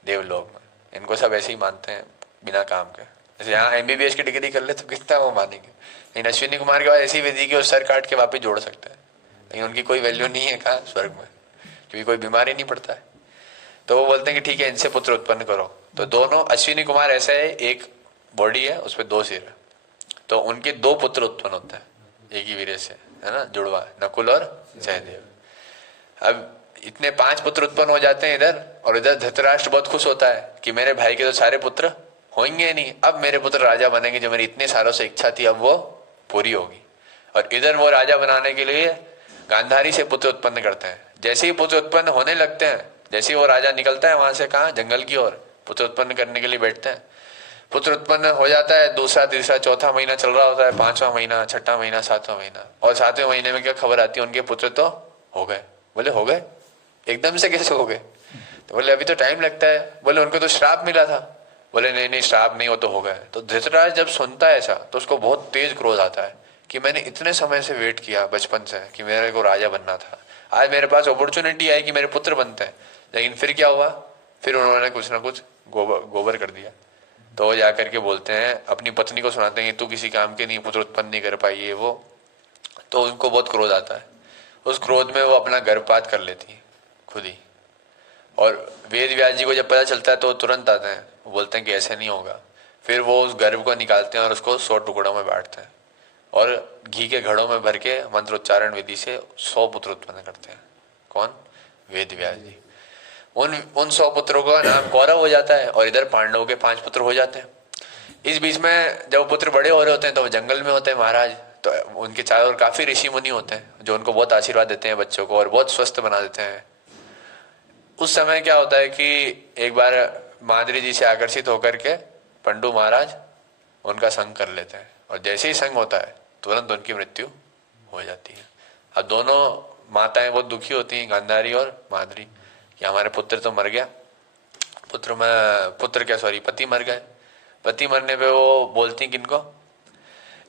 देवलोक में। इनको सब ऐसे ही मानते हैं बिना काम के। जैसे यहाँ MBBS की डिग्री कर ले तो कितना वो मानेंगे, लेकिन अश्विनी कुमार के बाद ऐसी विधि की सर काट के वापस जोड़ सकते हैं, लेकिन उनकी कोई वैल्यू नहीं है कहाँ स्वर्ग में, क्योंकि कोई बीमारी नहीं पड़ता है। तो वो बोलते हैं कि ठीक है, इनसे पुत्र उत्पन्न करो। तो दोनों अश्विनी कुमार ऐसा है, एक बॉडी है उस पर 2 सिर है, तो उनके 2 पुत्र उत्पन्न होते हैं एक ही वीर्य से, है ना, जुड़वा, नकुल और सहदेव। अब इतने 5 पुत्र उत्पन्न हो जाते हैं इधर, और इधर धृतराष्ट्र बहुत खुश होता है कि मेरे भाई के तो सारे पुत्र होंगे नहीं, अब मेरे पुत्र राजा बनेंगे, जो मेरी इतने सालों से इच्छा थी अब वो पूरी होगी। और इधर वो राजा बनाने के लिए गांधारी से पुत्र उत्पन्न करते हैं। जैसे ही पुत्र उत्पन्न होने लगते हैं, जैसे ही वो राजा निकलता है वहां से, कहाँ, जंगल की ओर, पुत्र उत्पन्न करने के लिए बैठते हैं। पुत्र उत्पन्न हो जाता है, दूसरा तीसरा चौथा महीना चल रहा होता है, 5वां महीना, 6वां महीना, 7वां महीना, और 7वें महीने में क्या खबर आती है, उनके पुत्र तो हो गए। बोले हो गए, एकदम से कैसे हो गए? तो बोले अभी तो टाइम लगता है। बोले उनको तो श्राप मिला था। बोले नहीं नहीं, श्राप नहीं, वो तो हो गए। तो धृतराष्ट्र जब सुनता है ऐसा तो उसको बहुत तेज क्रोध आता है कि मैंने इतने समय से वेट किया बचपन से कि मेरे को राजा बनना था, आज मेरे पास अपॉर्चुनिटी आई कि मेरे पुत्र बनते हैं, लेकिन फिर क्या हुआ, फिर उन्होंने कुछ ना कुछ गोबर कर दिया। तो वो जाकर के बोलते हैं, अपनी पत्नी को सुनाते हैं, तू किसी काम के नहीं, पुत्र उत्पन्न नहीं कर पाई है वो। तो उनको बहुत क्रोध आता है। उस क्रोध में वो अपना गर्भपात कर लेती है खुद ही। और वेद व्यास जी को जब पता चलता है तो तुरंत आते हैं, वो बोलते हैं कि ऐसे नहीं होगा। फिर वो उस गर्भ को निकालते हैं और उसको 100 टुकड़ों में बांटते हैं, और घी के घड़ों में भर के मंत्रोच्चारण विधि से 100 पुत्र उत्पन्न करते हैं। कौन? वेद व्यास जी। उन 100 पुत्रों का नाम कौरव हो जाता है, और इधर पांडवों के 5 पुत्र हो जाते हैं। इस बीच में जब पुत्र बड़े हो रहे होते हैं तो वो जंगल में होते हैं महाराज, तो उनके चारों ओर काफी ऋषि मुनि होते हैं जो उनको बहुत आशीर्वाद देते हैं बच्चों को, और बहुत स्वस्थ बना देते हैं। उस समय क्या होता है कि एक बार माद्री जी से आकर्षित होकर के पंडु महाराज उनका संग कर लेते हैं, और जैसे ही संग होता है तुरंत उनकी मृत्यु हो जाती है। अब दोनों माताएं बहुत दुखी होती हैं, गांधारी और माद्री, कि हमारे पुत्र तो मर गया, पति मर गए। पति मरने पे वो बोलती किनको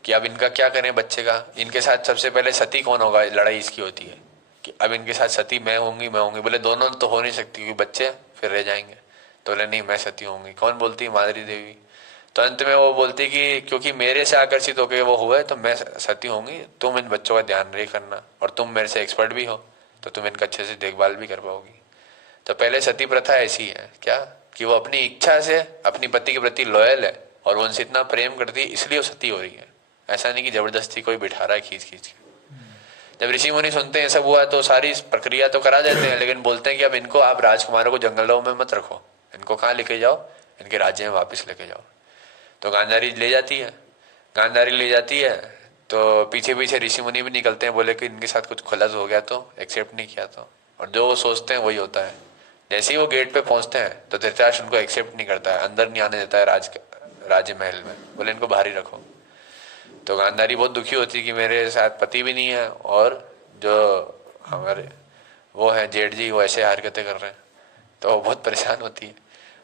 कि अब इनका क्या करें बच्चे का। इनके साथ सबसे पहले सती कौन होगा, लड़ाई इसकी होती है कि अब इनके साथ सती मैं होंगी। बोले दोनों तो हो नहीं सकती क्योंकि बच्चे फिर रह जाएंगे। तो बोले नहीं, मैं सती होंगी। कौन बोलती? माद्री देवी। तो अंत में वो बोलती कि क्योंकि मेरे से आकर्षित होकर वो हुए तो मैं सती होंगी, तुम इन बच्चों का ध्यान रहे करना, और तुम मेरे से एक्सपर्ट भी हो तो तुम इनका अच्छे से देखभाल भी कर पाओगी। तो पहले सती प्रथा ऐसी है क्या कि वो अपनी इच्छा से अपनी पति के प्रति लॉयल है, और वो उनसे इतना प्रेम करती है इसलिए वो सती हो रही है। ऐसा नहीं कि जबरदस्ती कोई बिठा रहा है खींच खींच के। जब ऋषि मुनि सुनते हैं सब हुआ तो सारी प्रक्रिया तो करा देते हैं, लेकिन बोलते हैं कि अब इनको आप राजकुमारों को जंगलों में मत रखो, इनको कहाँ लेके जाओ, इनके राज्य में वापस लेके जाओ। तो गांधारी ले जाती है। तो पीछे पीछे ऋषि मुनि भी निकलते हैं, बोले कि इनके साथ कुछ गलत हो गया तो एक्सेप्ट नहीं किया तो, और जो वो सोचते हैं वही होता है। जैसे ही वो गेट पे पहुंचते हैं तो धृतराष्ट्र उनको एक्सेप्ट नहीं करता है, अंदर नहीं आने देता है राज्य महल में, बोले इनको बाहर ही रखो। तो गांधारी बहुत दुखी होती है कि मेरे साथ पति भी नहीं है, और जो हमारे वो है जेठ जी वो ऐसे हरकतें कर रहे हैं। तो वो बहुत परेशान होती है।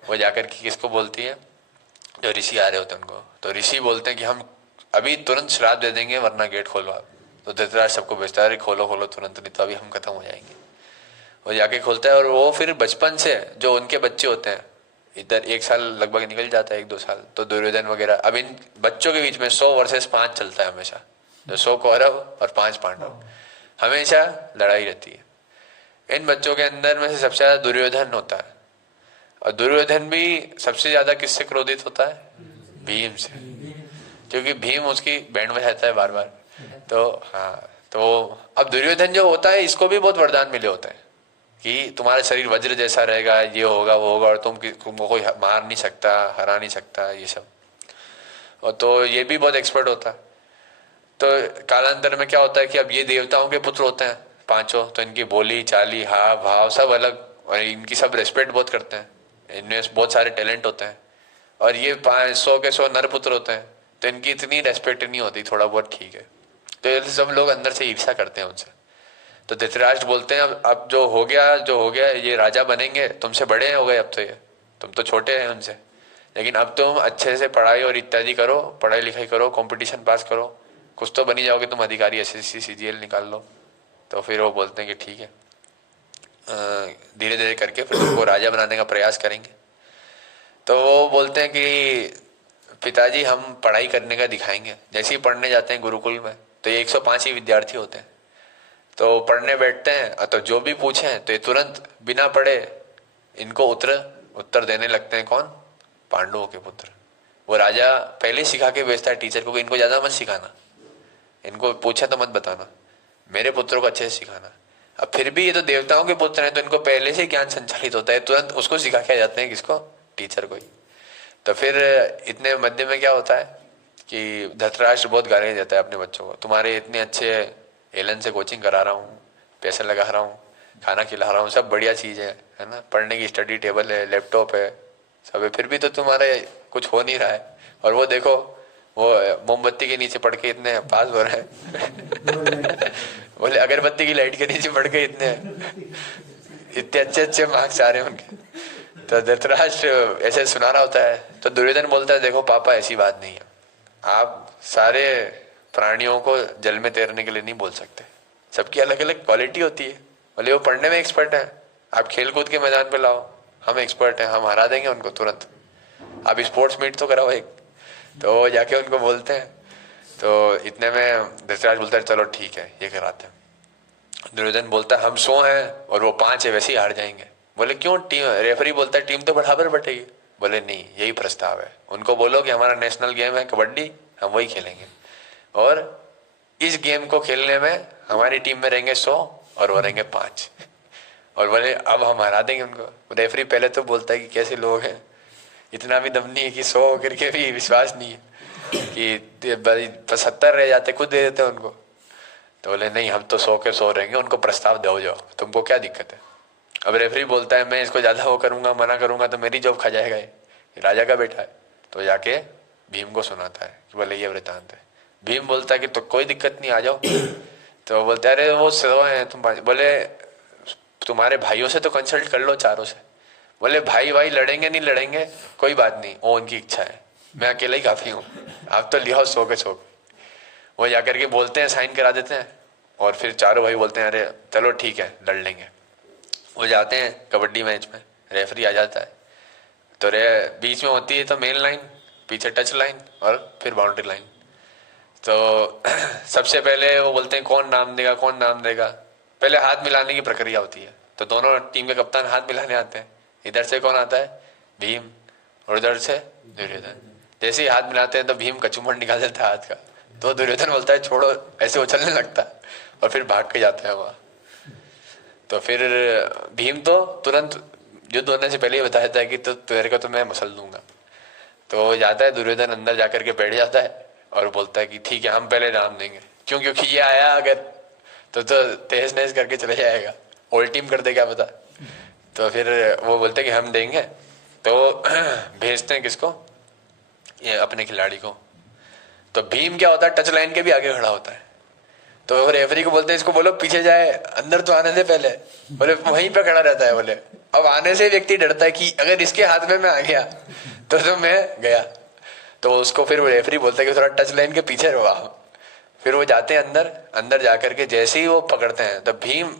वो जाकर के किसको बोलती है? जो ऋषि आ रहे होते हैं उनको। तो ऋषि बोलते हैं कि हम अभी तुरंत श्राप दे देंगे वरना गेट खोलो आप। तो धृतराष्ट्र सबको भेजता है, खोलो तुरंत, नहीं तो अभी हम खत्म हो जाएंगे। वो जाके खोलता है, और वो फिर बचपन से जो उनके बच्चे होते हैं, इधर 1 साल लगभग निकल जाता है, 1-2 साल, तो दुर्योधन वगैरह, अब इन बच्चों के बीच में 100 वर्सेस 5 चलता है हमेशा, जो 100 कौरव और 5 पांडव, हमेशा लड़ाई रहती है। इन बच्चों के अंदर में से सबसे ज्यादा दुर्योधन होता है, और दुर्योधन भी सबसे ज्यादा किससे क्रोधित होता है? भीम से, क्योंकि भीम उसकी बैंड बजाता है बार बार। तो हाँ, तो अब दुर्योधन जो होता है इसको भी बहुत वरदान मिले होते हैं कि तुम्हारा शरीर वज्र जैसा रहेगा, ये होगा वो होगा, और तुमको कोई मार नहीं सकता, हरा नहीं सकता, ये सब। और तो ये भी बहुत एक्सपर्ट होता है। तो कालांतर में क्या होता है कि अब ये देवताओं के पुत्र होते हैं 5, तो इनकी बोली चाली हाव भाव सब अलग, और इनकी सब रेस्पेक्ट बहुत करते हैं। इनमें बहुत सारे टैलेंट होते हैं और ये 500 के 100 नरपुत्र होते हैं, तो इनकी इतनी रेस्पेक्ट नहीं होती, थोड़ा बहुत ठीक है। तो ये सब लोग अंदर से ईर्ष्या करते हैं उनसे। तो धृतराष्ट्र बोलते हैं अब जो हो गया ये राजा बनेंगे, तुमसे बड़े हो गए अब तो, ये तुम तो छोटे हैं उनसे, लेकिन अब तुम अच्छे से पढ़ाई और इत्यादि करो, पढ़ाई लिखाई करो, कंपटीशन पास करो, कुछ तो बनी जाओगे तुम अधिकारी, एसएससी सीजीएल निकाल लो। तो फिर वो बोलते हैं कि ठीक है, धीरे धीरे करके फिर तुमको राजा बनाने का प्रयास करेंगे। तो वो बोलते हैं कि पिताजी हम पढ़ाई करने का दिखाएंगे। जैसे ही पढ़ने जाते हैं गुरुकुल में, तो ये 105 ही विद्यार्थी होते हैं, तो पढ़ने बैठते हैं, तो जो भी पूछें तो ये तुरंत बिना पढ़े इनको उत्तर देने लगते हैं। कौन? पांडवों के पुत्र। वो राजा पहले सिखा के भेजता है टीचर को कि इनको ज्यादा मत सिखाना, इनको पूछा तो मत बताना, मेरे पुत्रों को अच्छे से सिखाना। अब फिर भी ये तो देवताओं के पुत्र हैं, तो इनको पहले से ज्ञान संचालित होता है, तुरंत उसको सिखा के आ जाते हैं। किसको? टीचर को ही। तो फिर इतने मध्य में क्या होता है कि धृतराष्ट्र बहुत गाली देता है अपने बच्चों को, तुम्हारे इतने अच्छे एलन से कोचिंग करा रहा हूँ, पैसे लगा रहा हूँ, खाना खिला रहा हूँ, सब बढ़िया चीज है ना, पढ़ने की स्टडी टेबल है, लैपटॉप है, सब है, फिर भी तो तुम्हारे कुछ हो नहीं रहा है। और वो देखो, वो मोमबत्ती के नीचे पढ़ के इतने पास हो रहे हैं बोले अगरबत्ती की लाइट के नीचे पढ़ के इतने अच्छे मार्क्स आ रहे हैं उनके। तो धृतराष्ट्र ऐसे सुना रहा होता है, तो दुर्योधन बोलता है देखो पापा ऐसी बात नहीं है, आप सारे प्राणियों को जल में तैरने के लिए नहीं बोल सकते, सबकी अलग अलग क्वालिटी होती है। बोले वो पढ़ने में एक्सपर्ट है, आप खेल कूद के मैदान पे लाओ, हम एक्सपर्ट हैं, हम हरा देंगे उनको तुरंत, आप स्पोर्ट्स मीट तो कराओ एक। तो जाके उनको बोलते हैं। तो इतने में धृतराष्ट्र बोलता है चलो ठीक है ये कराते हैं। दुर्योधन बोलता है हम 100 हैं और वो 5 है, वैसे ही हार जाएंगे। बोले क्यों? टीम रेफरी बोलता है टीम तो बराबर बटेगी। बोले नहीं, यही प्रस्ताव है, उनको बोलो कि हमारा नेशनल गेम है कबड्डी, हम वही खेलेंगे, और इस गेम को खेलने में हमारी टीम में रहेंगे 100 और वो रहेंगे 5। और बोले अब हम हरा देंगे उनको। रेफरी पहले तो बोलता है कि कैसे लोग हैं, इतना भी दम नहीं है कि 100 करके भी विश्वास नहीं है कि 75 रह जाते, खुद दे देते उनको। तो बोले नहीं, हम तो 100 के 100 रहेंगे, उनको प्रस्ताव दो जाओ, तुमको क्या दिक्कत है। अब रेफरी बोलता है मैं इसको ज्यादा वो करूंगा, मना करूंगा तो मेरी जॉब खा जाएगा, ये राजा का बेटा है। तो जाके भीम को सुनाता है कि बोले ये वृतांत है। भीम बोलता है कि तो कोई दिक्कत नहीं, आ जाओ। तो बोलते अरे वो 100 है तुम। बोले तुम्हारे भाइयों से तो कंसल्ट कर लो, चारों से। बोले भाई लड़ेंगे नहीं लड़ेंगे कोई बात नहीं, वो उनकी इच्छा है, मैं अकेला ही काफी हूँ, आप तो लिहाओ 100 के 100। वो जाकर के बोलते हैं, साइन करा देते हैं, और फिर चारों भाई बोलते हैं अरे चलो ठीक है लड़ लेंगे। वो जाते हैं कबड्डी मैच में, रेफरी आ जाता है, तो बीच में होती है तो मेन लाइन, पीछे टच लाइन और फिर बाउंड्री लाइन। तो सबसे पहले वो बोलते हैं कौन नाम देगा, कौन नाम देगा। पहले हाथ मिलाने की प्रक्रिया होती है, तो दोनों टीम के कप्तान हाथ मिलाने आते हैं। इधर से कौन आता है? भीम, और उधर से दुर्योधन। जैसे ही हाथ मिलाते हैं तो भीम कचूमर निकाल देता है हाथ का, तो दुर्योधन बोलता है छोड़ो, ऐसे उछलने लगता है और फिर भाग के जाता है वहां। तो फिर भीम तो तुरंत युद्ध होने से पहले ही बता देता है कि तो तेरे को तो मैं मसल दूंगा। तो जाता है दुर्योधन, अंदर जाकर के बैठ जाता है और बोलता है कि ठीक है हम पहले नाम देंगे, क्योंकि ये आया अगर तो तहस नहस करके चले जाएगा, ऑल टीम कर दे क्या पता। तो फिर वो बोलते हैं कि हम देंगे। तो भेजते हैं किसको? ये अपने खिलाड़ी को। तो भीम क्या होता है, टच लाइन के भी आगे खड़ा होता है। तो रेफरी को बोलते हैं इसको बोलो पीछे जाए, अंदर तो आने से पहले। बोले वहीं पे खड़ा रहता है। बोले अब आने से व्यक्ति डरता है कि अगर इसके हाथ में मैं आ गया तो मैं गया। तो उसको फिर रेफरी बोलता है कि थोड़ा टच लाइन के पीछे रहो। फिर वो जाते हैं अंदर, अंदर जाकर के जैसे ही वो पकड़ते हैं तो भीम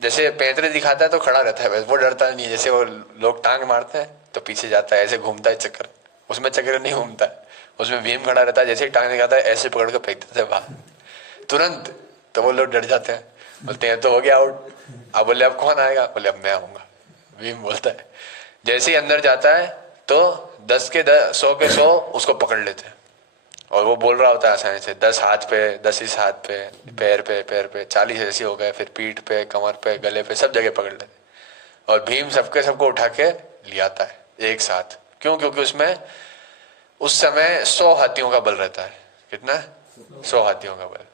जैसे पैंतरे दिखाता है तो खड़ा रहता है, वो डरता नहीं है। जैसे वो लोग टांग मारते हैं तो पीछे जाता है, ऐसे घूमता है चक्कर, उसमें चक्कर नहीं घूमता है, उसमें भीम खड़ा रहता है। जैसे ही टांग दिखाता है ऐसे पकड़ के फेंक देते हैं बाहर तुरंत। तो वो लोग डर जाते हैं, बोलते हैं तो हो गया आउट। अब बोले अब कौन आएगा? बोले अब मैं आऊंगा, भीम बोलता है। जैसे ही अंदर जाता है तो 10 के 100 के 100 उसको पकड़ लेते हैं, और वो बोल रहा होता है आसानी से, 10 हाथ पे, 10 इस हाथ पे, पैर पे 40 ऐसे हो गए, फिर पीठ पे, कमर पे, गले पे, सब जगह पकड़ लेते। और भीम सबको उठा के ले आता है एक साथ। क्यों? क्योंकि उसमें उस समय 100 हाथियों का बल रहता है। कितना? 100 हाथियों का बल।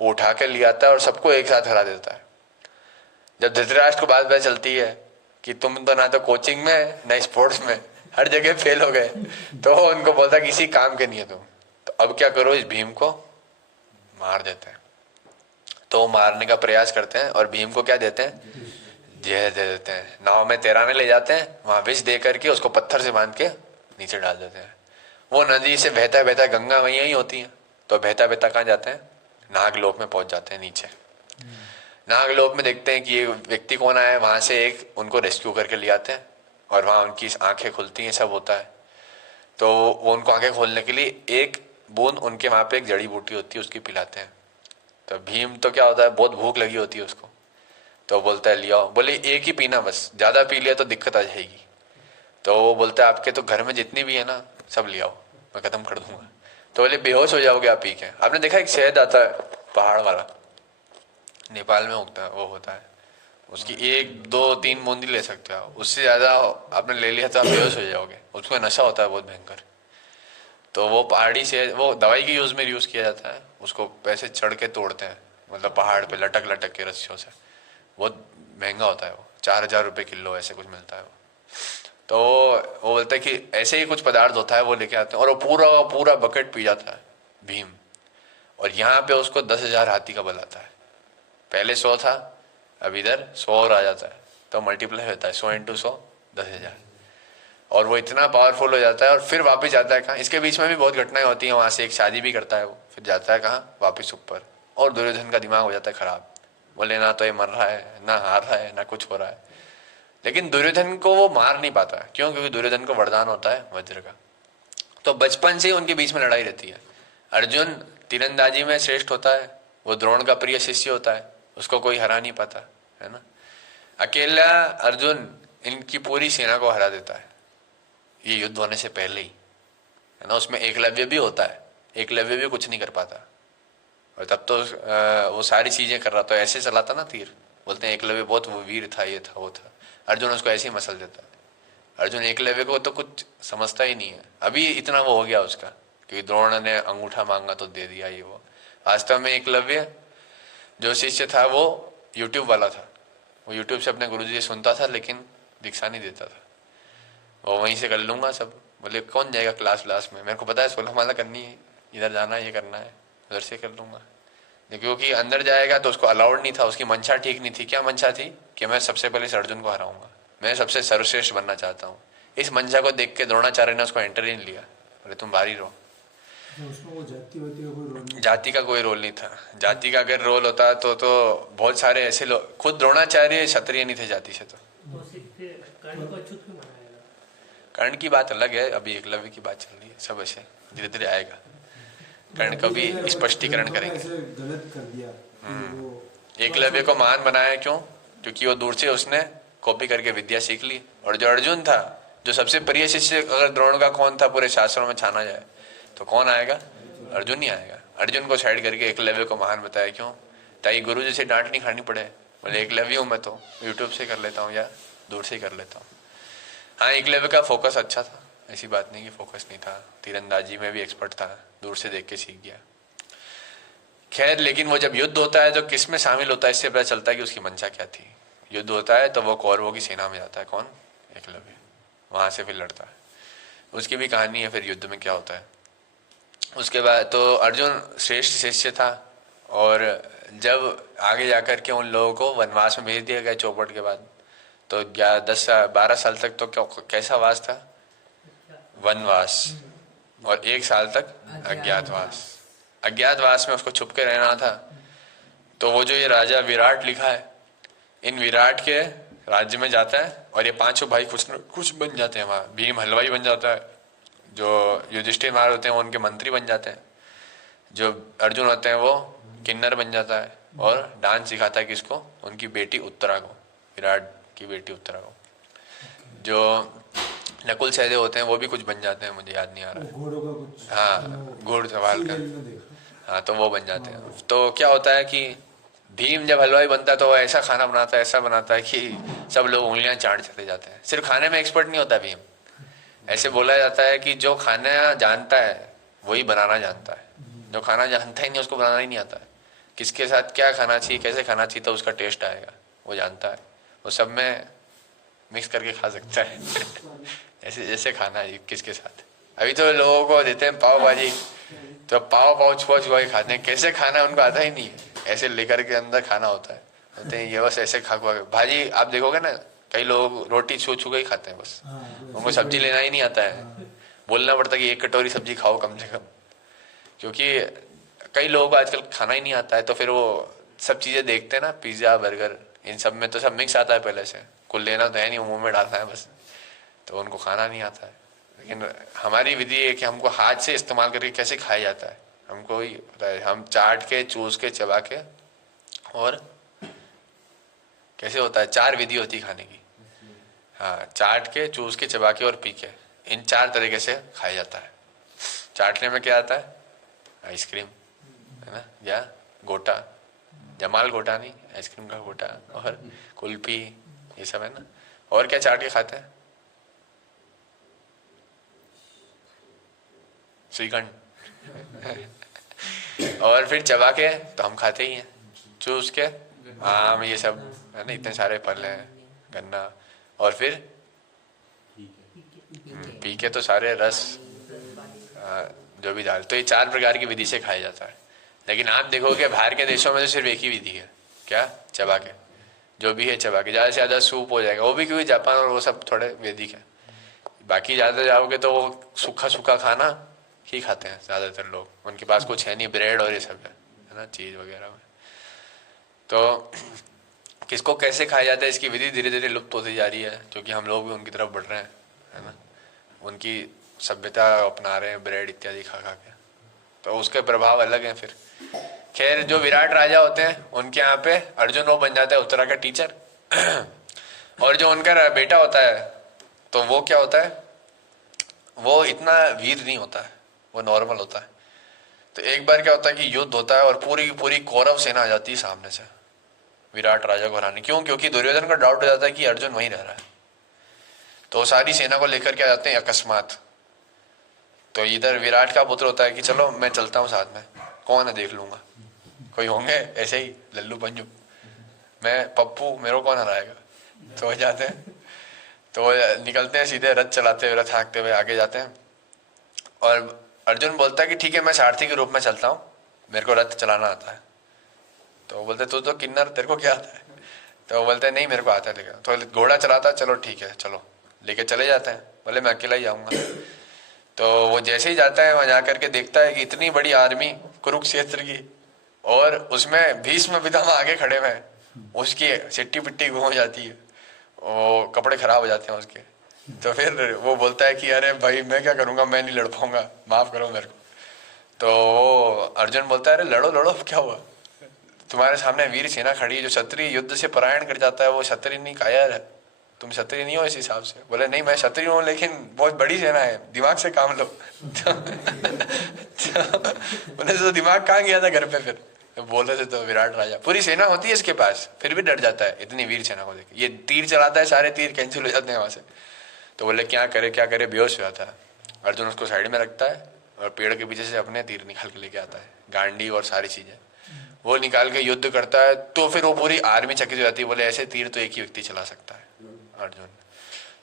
वो उठा के ले आता है और सबको एक साथ हरा देता है। जब धृतराष्ट्र को बात चलती है कि तुम तो ना तो कोचिंग में ना स्पोर्ट्स में, हर जगह फेल हो गए। तो उनको बोलता किसी काम के नहीं है तुम, तो अब क्या करो, इस भीम को मार देते हैं। तो वो मारने का प्रयास करते हैं और भीम को क्या देते हैं, जहर दे देते हैं। नाव में तैराने ले जाते हैं, वहां विष दे करके उसको पत्थर से बांध के नीचे डाल देते हैं। वो नदी से बहता बहता, गंगा वहीं ही होती है, तो बहता बहता कहाँ जाते हैं, नागलोक में पहुंच जाते हैं नीचे। नागलोक में देखते हैं कि ये व्यक्ति कौन आया है, वहां से एक उनको रेस्क्यू करके ले आते हैं और वहां उनकी आंखें खुलती हैं, सब होता है। तो वो उनको आंखें खोलने के लिए एक बूंद उनके वहां पे एक जड़ी बूटी होती है उसकी पिलाते हैं। तो भीम तो क्या होता है, बहुत भूख लगी होती है उसको, तो बोलता है लियाओ, बोले एक ही पीना, बस ज्यादा पी लिया तो दिक्कत आ जाएगी। तो वो बोलता है आपके तो घर में जितनी भी है ना सब ले आओ, मैं खत्म कर दूंगा। तो बोले बेहोश हो जाओगे आप पी के। आपने देखा एक शहद आता है पहाड़ वाला, नेपाल में उगता है, वो होता है, उसकी 1 2 3 बूंदी ले सकते हो, उससे ज्यादा आपने ले लिया तो आप बेहोश हो जाओगे। उसमें नशा होता है बहुत भयंकर। तो वो पहाड़ी से वो दवाई के यूज किया जाता है, उसको पैसे चढ़ के तोड़ते हैं, मतलब पहाड़ पे लटक लटक के रस्सियों से। बहुत महंगा होता है वो, 4000 रुपये किलो ऐसे कुछ मिलता है वो। तो वो बोलता है कि ऐसे ही कुछ पदार्थ होता है, वो लेके आते हैं और वो पूरा पूरा बकेट पी जाता है भीम। और यहाँ पे उसको 10,000 हाथी का बल आता है। पहले 100 था, अब इधर 100 और आ जाता है, तो मल्टीप्लाई होता है 100 × 100 10,000। और वो इतना पावरफुल हो जाता है और फिर वापस जाता है कहाँ, इसके बीच में भी बहुत घटनाएं होती हैं। वहां से एक शादी भी करता है वो, फिर जाता है कहाँ, वापस ऊपर। और दुर्योधन का दिमाग हो जाता है खराब, बोले ना तो ये मर रहा है, ना हार रहा है, ना कुछ हो रहा है। लेकिन दुर्योधन को वो मार नहीं पाता, क्यों, क्योंकि दुर्योधन को वरदान होता है वज्र का। तो बचपन से ही उनके बीच में लड़ाई रहती है। अर्जुन तीरंदाजी में श्रेष्ठ होता है, वो द्रोण का प्रिय शिष्य होता है, उसको कोई हरा नहीं पाता, है ना। अकेला अर्जुन इनकी पूरी सेना को हरा देता है, ये युद्ध होने से पहले ही, है ना। उसमें एकलव्य भी होता है, एकलव्य भी कुछ नहीं कर पाता, और तब तो वो सारी चीजें कर रहा था, ऐसे चलाता ना तीर। बोलते हैं एकलव्य बहुत वो वीर था, ये था वो था। अर्जुन उसको ऐसे ही मसल देता है। अर्जुन एकलव्य को तो कुछ समझता ही नहीं है, अभी इतना वो हो गया उसका, क्योंकि द्रोण ने अंगूठा मांगा तो दे दिया ये वो। वास्तव में एकलव्य जो शिष्य था वो यूट्यूब वाला था, वो यूट्यूब से अपने गुरुजी से सुनता था, लेकिन दीक्षा नहीं देता था। वो वहीं से कर लूंगा सब, बोले कौन जाएगा क्लास में, मेरे को पता है 16 माला करनी है, इधर जाना है, ये करना है, उधर से कर लूंगा। क्योंकि अंदर जाएगा तो उसको अलाउड नहीं था, उसकी मंशा ठीक नहीं थी। क्या मंशा थी, कि मैं सबसे पहले इस अर्जुन को हराऊंगा, मैं सबसे सर्वश्रेष्ठ बनना चाहता हूँ। इस मंशा को देख के द्रोणाचार्य ने उसको एंटर ही नहीं लिया, बोले तुम बाहर ही रहो। उसमें वो जाति का कोई रोल नहीं था। जाति का अगर रोल होता तो बहुत सारे ऐसे लोग, खुद द्रोणाचार्य क्षत्रिय नहीं थे जाति से। तो कर्ण की बात अलग है, अभी एकलव्य की बात चल रही है, सब ऐसे धीरे धीरे आएगा। कर्ण का भी स्पष्टीकरण करेंगे। गलत कर दिया। एकलव्य को महान बनाया क्यों, क्योंकि वो दूर से उसने कॉपी करके विद्या सीख ली। और जो अर्जुन था, जो सबसे प्रिय शिष्य अगर द्रोण का कौन था पूरे शास्त्रों में छाना जाए तो कौन आएगा, अर्जुन ही आएगा। अर्जुन को साइड करके एकलव्य को महान बताया क्यों, ताकि गुरु जी से डांट नहीं खानी पड़े। बोले एकलव्य हूँ मैं तो यूट्यूब से कर लेता हूँ या दूर से कर लेता हूँ। हाँ, एकलव्य का फोकस अच्छा था, ऐसी बात नहीं कि फोकस नहीं था। तीरंदाजी में भी एक्सपर्ट था, दूर से देख के सीख गया। खैर, लेकिन वो जब युद्ध होता है तो किस में शामिल होता है, इससे पता चलता है कि उसकी मंशा क्या थी। युद्ध होता है तो वो कौरवों की सेना में जाता है। कौन, एकलव्य। वहां से फिर लड़ता है, उसकी भी कहानी है फिर युद्ध में क्या होता है। उसके बाद तो अर्जुन श्रेष्ठ शिष्य था, और जब आगे जाकर के उन लोगों को वनवास में भेज दिया गया चौपट के बाद, तो 10-12 साल तक तो कैसा वास था, वनवास, और 1 साल तक अज्ञातवास। अज्ञातवास में उसको छुप के रहना था। तो वो जो ये राजा विराट लिखा है, इन विराट के राज्य में जाता है और ये 5 भाई कुछ बन जाते हैं वहाँ। भीम हलवाई बन जाता है, जो युधिष्ठिर महाराज होते हैं वो उनके मंत्री बन जाते हैं, जो अर्जुन होते हैं वो किन्नर बन जाता है, और डांस सिखाता है किसको, उनकी बेटी उत्तरा को, विराट की बेटी उत्तरा को। जो नकुल सहदेव होते हैं वो भी कुछ बन जाते हैं, मुझे याद नहीं आ रहा है। घोड़ों का कुछ, हाँ, घोड़ सवार का, हाँ, तो वो बन जाते हैं। तो क्या होता है कि भीम जब हलवाई बनता है तो वो ऐसा खाना बनाता है, ऐसा बनाता है कि सब लोग उंगलियां चाट चले जाते हैं। सिर्फ खाने में एक्सपर्ट नहीं होता भीम, ऐसे बोला जाता है कि जो खाना जानता है वही बनाना जानता है, जो खाना जानता ही नहीं उसको बनाना ही नहीं आता है। किसके साथ क्या खाना चाहिए, कैसे खाना चाहिए तो उसका टेस्ट आएगा, वो जानता है। वो सब में मिक्स करके खा सकता है ऐसे जैसे खाना है किसके साथ। अभी तो लोगों को देते हैं पाव भाजी, तो पाव छुआ छुआ के खाते हैं, कैसे खाना है उनको आता ही नहीं है, ऐसे लेकर के अंदर खाना होता है, बोलते हैं ये बस ऐसे खा खुआ के। भाजी आप देखोगे ना, कई लोग रोटी छू छू के ही खाते हैं बस, उनको सब्जी लेना ही नहीं आता है, बोलना पड़ता है कि 1 कटोरी सब्जी खाओ कम से कम, क्योंकि कई लोगों को आजकल खाना ही नहीं आता है। तो फिर वो सब चीज़ें देखते हैं ना, पिज़्ज़ा बर्गर, इन सब में तो सब मिक्स आता है पहले से, कुछ लेना तो है नहीं, मुंह में डालना है बस, तो उनको खाना नहीं आता है। लेकिन हमारी विधि है कि हमको हाथ से इस्तेमाल करके कैसे खाया जाता है, हमको ही पता है। हम चाट के, चूस के, चबा के, और कैसे होता है, 4 विधि होती है खाने की। हाँ, चाट के, चूस के, चबा के और पी के, इन 4 तरीके से खाया जाता है। चाटने में क्या आता है, आइसक्रीम है ना, या गोटा, जमाल गोटा नहीं, आइसक्रीम का गोटा, और कुल्फी, ये सब है ना। और क्या चाट के खाते हैं, श्रीखंड और फिर चबा के तो हम खाते ही हैं, चूस के आम, ये सब है ना, इतने सारे फल हैं, गन्ना, और फिर पी के तो सारे रस, जो भी दाल, तो ये 4 प्रकार की विधि से खाया जाता है। लेकिन आप देखोगे बाहर के देशों में तो सिर्फ एक ही विधि है, क्या, चबा के, जो भी है चबा के, ज़्यादा से ज़्यादा सूप हो जाएगा, वो भी क्योंकि जापान और वो सब थोड़े वैदिक है। बाकी ज़्यादा जाओगे तो वो सूखा सूखा खाना ही खाते हैं ज़्यादातर लोग, उनके पास कुछ है नहीं, ब्रेड और ये सब है ना, चीज़ वगैरह में। तो किसको कैसे खाया जाता है, इसकी विधि धीरे धीरे लुप्त होती जा रही है, क्योंकि हम लोग भी उनकी तरफ बढ़ रहे हैं, है ना, उनकी सभ्यता अपना रहे हैं, ब्रेड इत्यादि खा खा के, तो उसके प्रभाव अलग हैं। फिर खैर, जो विराट राजा होते हैं उनके यहाँ पे अर्जुन वो बन जाता है उत्तरा का टीचर और जो उनका बेटा होता है तो वो क्या होता है, वो इतना वीर नहीं होता है, वो नॉर्मल होता है। तो एक बार क्या होता है कि युद्ध होता है और पूरी की पूरी कौरव सेना आ जाती है सामने से विराट राजा को हराने। क्यों, क्योंकि दुर्योधन का डाउट हो जाता है कि अर्जुन वहीं रह रहा है, तो सारी सेना को लेकर के आ जाते हैं अकस्मात। तो इधर विराट का पुत्र होता है कि चलो मैं चलता हूँ साथ में, कौन है देख लूंगा, कोई होंगे ऐसे ही लल्लू पंजू, मैं पप्पू, मेरे को कौन हराएगा। तो हो जाते हैं, तो निकलते हैं सीधे, रथ चलाते हुए, रथ हाँकते हुए आगे जाते हैं। और अर्जुन बोलता है कि ठीक है, मैं सारथी के रूप में चलता हूँ, मेरे को रथ चलाना आता है। तो वो बोलते तू तो किन्नर, तेरे को क्या आता है। तो वो बोलते हैं नहीं मेरे को आता है। लेकिन तो घोड़ा चलाता है, चलो ठीक है चलो, लेके चले जाते हैं, बोले मैं अकेला ही आऊँगा। तो वो जैसे ही जाता है वहाँ जा करके देखता है कि इतनी बड़ी आर्मी कुरुक्षेत्र की, और उसमें भीष्म पितामह आगे खड़े हुए हैं, उसकी सिट्टी पिट्टी घूम जाती है, वो कपड़े खराब हो जाते हैं उसके। तो फिर वो बोलता है कि अरे भाई मैं क्या करूँगा, मैं नहीं लड़ पाऊंगा, माफ करो मेरे को। तो अर्जुन बोलता है अरे लड़ो लड़ो, क्या हुआ, तुम्हारे सामने वीर सेना खड़ी है, जो क्षत्रिय युद्ध से पलायन कर जाता है वो क्षत्रिय नहीं, कायर है, तुम क्षत्रिय नहीं हो इस हिसाब से। बोले नहीं मैं क्षत्रिय हूँ, लेकिन बहुत बड़ी सेना है, दिमाग से काम लो। बोले तो दिमाग कहाँ गया था घर पे। फिर बोल रहे थे तो विराट राजा, पूरी सेना होती है इसके पास, फिर भी डर जाता है इतनी वीर सेना को देख। ये तीर चलाता है, सारे तीर कैंसिल हो जाते हैं वहां से। तो बोले क्या करे क्या करे, बेहोश हो जाता है। अर्जुन उसको साइड में रखता है और पेड़ के पीछे से अपने तीर निकाल के लेके आता है, गांडी और सारी चीजें वो निकाल के युद्ध करता है। तो फिर वो पूरी आर्मी चकित हो जाती है, बोले ऐसे तीर तो एक ही व्यक्ति चला सकता है, अर्जुन।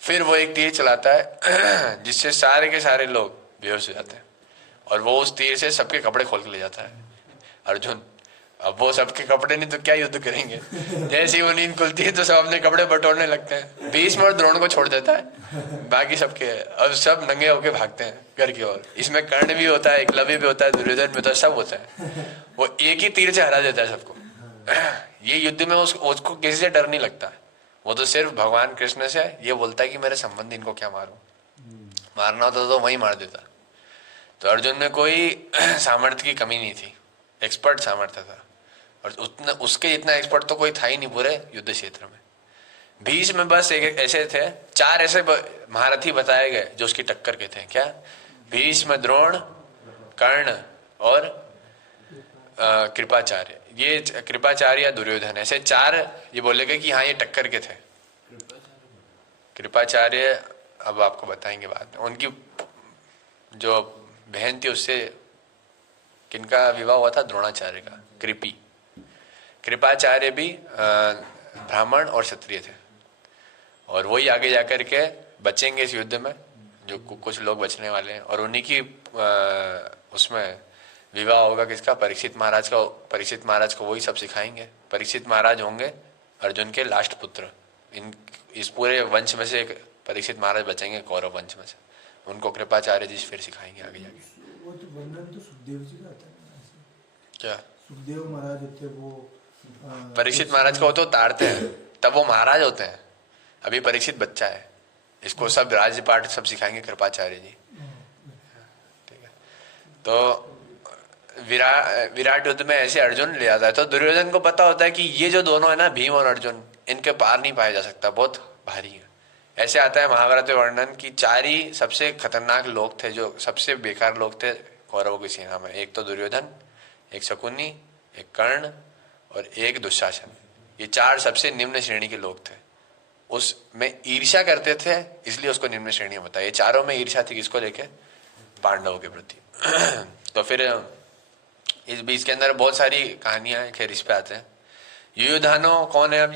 फिर वो एक तीर चलाता है जिससे सारे के सारे लोग बेहोश हो जाते हैं, और वो उस तीर से सबके कपड़े खोल के ले जाता है अर्जुन। अब वो सबके कपड़े नहीं तो क्या युद्ध करेंगे। जैसे ही वो नींद खुलती है तो सब अपने कपड़े बटोरने लगते हैं, भीष्म और द्रोण को छोड़ देता है, बाकी सबके अब सब नंगे होके भागते हैं घर की ओर। इसमें कर्ण भी होता है, एकलव्य भी होता है, दुर्योधन भी होता है, सब होता है। वो एक ही तीर से हरा देता है सबको। ये युद्ध में उसको किसी से डर नहीं लगता, वो तो सिर्फ भगवान कृष्ण से ये बोलता है कि मेरे संबंधी इनको क्या मारूं, मारना होता तो वही मार देता। तो अर्जुन में कोई सामर्थ्य की कमी नहीं थी, एक्सपर्ट सामर्थ्य था, और उतना उसके इतना एक्सपर्ट तो कोई था ही नहीं पूरे युद्ध क्षेत्र में। भीष्म में बस एक ऐसे थे, 4 ऐसे महारथी बताए गए जो उसकी टक्कर के थे। क्या, भीष्म, द्रोण, कर्ण और कृपाचार्य। ये कृपाचार्य या दुर्योधन, ऐसे 4 ये बोले गए कि हाँ ये टक्कर के थे। कृपाचार्य अब आपको बताएंगे बाद में। उनकी जो बहन थी उससे किनका विवाह हुआ था, द्रोणाचार्य का, कृपी। कृपाचार्य भी ब्राह्मण और क्षत्रिय थे, और वही आगे जाकर के बचेंगे इस युद्ध में, जो कुछ लोग बचने वाले हैं। और उन्हीं की उसमें विवाह होगा किसका, परीक्षित महाराज का। परीक्षित महाराज को वही सब सिखाएंगे। परीक्षित महाराज होंगे अर्जुन के लास्ट पुत्र। इस पूरे वंश में से एक परीक्षित महाराज बचेंगे, कौरव वंश में से। उनको कृपाचार्य जी फिर सिखाएंगे आगे जाके। वो तो वर्णन तो सुखदेव जी का आता है ना ऐसे। क्या सुखदेव महाराज होते हैं वो परीक्षित महाराज को तो तारते हैं, तब वो महाराज होते हैं। अभी परीक्षित बच्चा है, इसको सब राज्य पाठ सब सिखाएंगे कृपाचार्य जी। ठीक है, तो विराट युद्ध में ऐसे अर्जुन ले आता है। तो दुर्योधन को पता होता है कि ये जो दोनों है ना, भीम और अर्जुन, इनके पार नहीं पाया जा सकता, बहुत भारी है। ऐसे आता है महाभारत में वर्णन कि 4 ही सबसे खतरनाक लोग थे, जो सबसे बेकार लोग थे कौरवों की सेना में। एक तो दुर्योधन, एक शकुनी, एक कर्ण और एक दुशासन। ये 4 सबसे निम्न श्रेणी के लोग थे। उसमें ईर्ष्या करते थे, इसलिए उसको निम्न श्रेणी बताया। ये चारों में ईर्ष्या थी, किसको लेके, पांडवों के प्रति। तो फिर इस बीच के अंदर बहुत सारी कहानियां हैं, खैर इस पे आते हैं। युयुधानो कौन है अब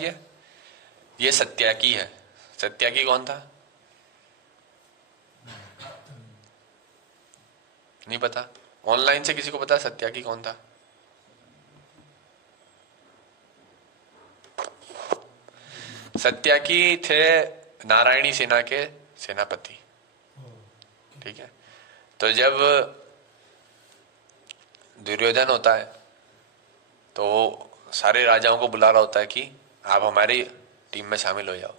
ये सत्याकी है। सत्याकी कौन था, नहीं पता? ऑनलाइन से किसी को पता सत्याकी कौन था? सत्याकी थे नारायणी सेना के सेनापति। ठीक है, तो जब दुर्योधन होता है तो वो सारे राजाओं को बुला रहा होता है कि आप हमारी टीम में शामिल हो जाओ।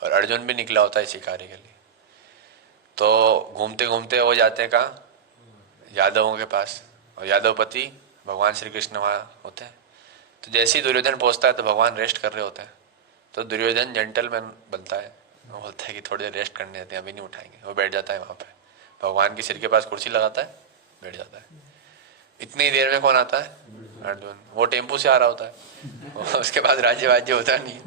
और अर्जुन भी निकला होता है इसी कार्य के लिए। तो घूमते घूमते वो जाते हैं कहाँ, यादवों के पास। और यादवपति भगवान श्री कृष्ण वहाँ होते हैं। तो जैसे ही दुर्योधन पहुँचता है तो भगवान रेस्ट कर रहे होते हैं। तो दुर्योधन जेंटलमैन बनता है, वो बोलता है कि थोड़ी देर रेस्ट करने देते हैं, अभी नहीं उठाएंगे। वो बैठ जाता है वहाँ पे, भगवान के सिर के पास कुर्सी लगाता है, बैठ जाता है। इतनी देर में कौन आता है, अर्जुन। वो टेम्पू से आ रहा होता है, उसके बाद राज्य होता नहीं।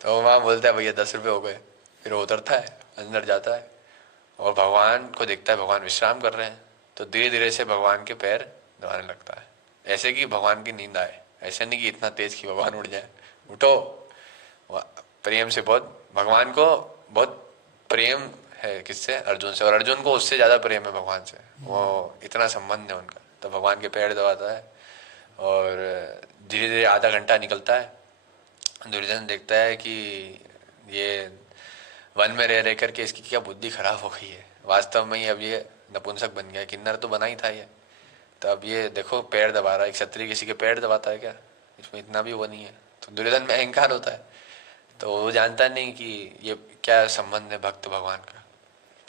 तो वहाँ बोलता है भैया 10 रुपये हो गए। फिर वो उतरता है, अंदर जाता है और भगवान को देखता है, भगवान विश्राम कर रहे हैं। तो धीरे धीरे से भगवान के पैर दबाने लगता है, ऐसे कि भगवान की नींद आए। ऐसे नहीं कि इतना तेज कि भगवान उठ जाए, उठो। प्रेम से बहुत, भगवान को बहुत प्रेम है किससे, अर्जुन से। और अर्जुन को उससे ज्यादा प्रेम है भगवान से, वो इतना संबंध है उनका। तो भगवान के पैर दबाता है और धीरे धीरे आधा घंटा निकलता है। दुर्योधन देखता है कि ये वन में रह करके इसकी क्या बुद्धि खराब हो गई है, वास्तव में ही अब ये नपुंसक बन गया। किन्नर तो बना ही था ये, तो अब ये देखो पैर दबा रहा है। एक क्षत्रिय किसी के पैर दबाता है क्या, इसमें इतना भी वो नहीं है। तो दुर्योधन में अहंकार होता है, तो वो जानता नहीं कि ये क्या संबंध है भक्त भगवान का।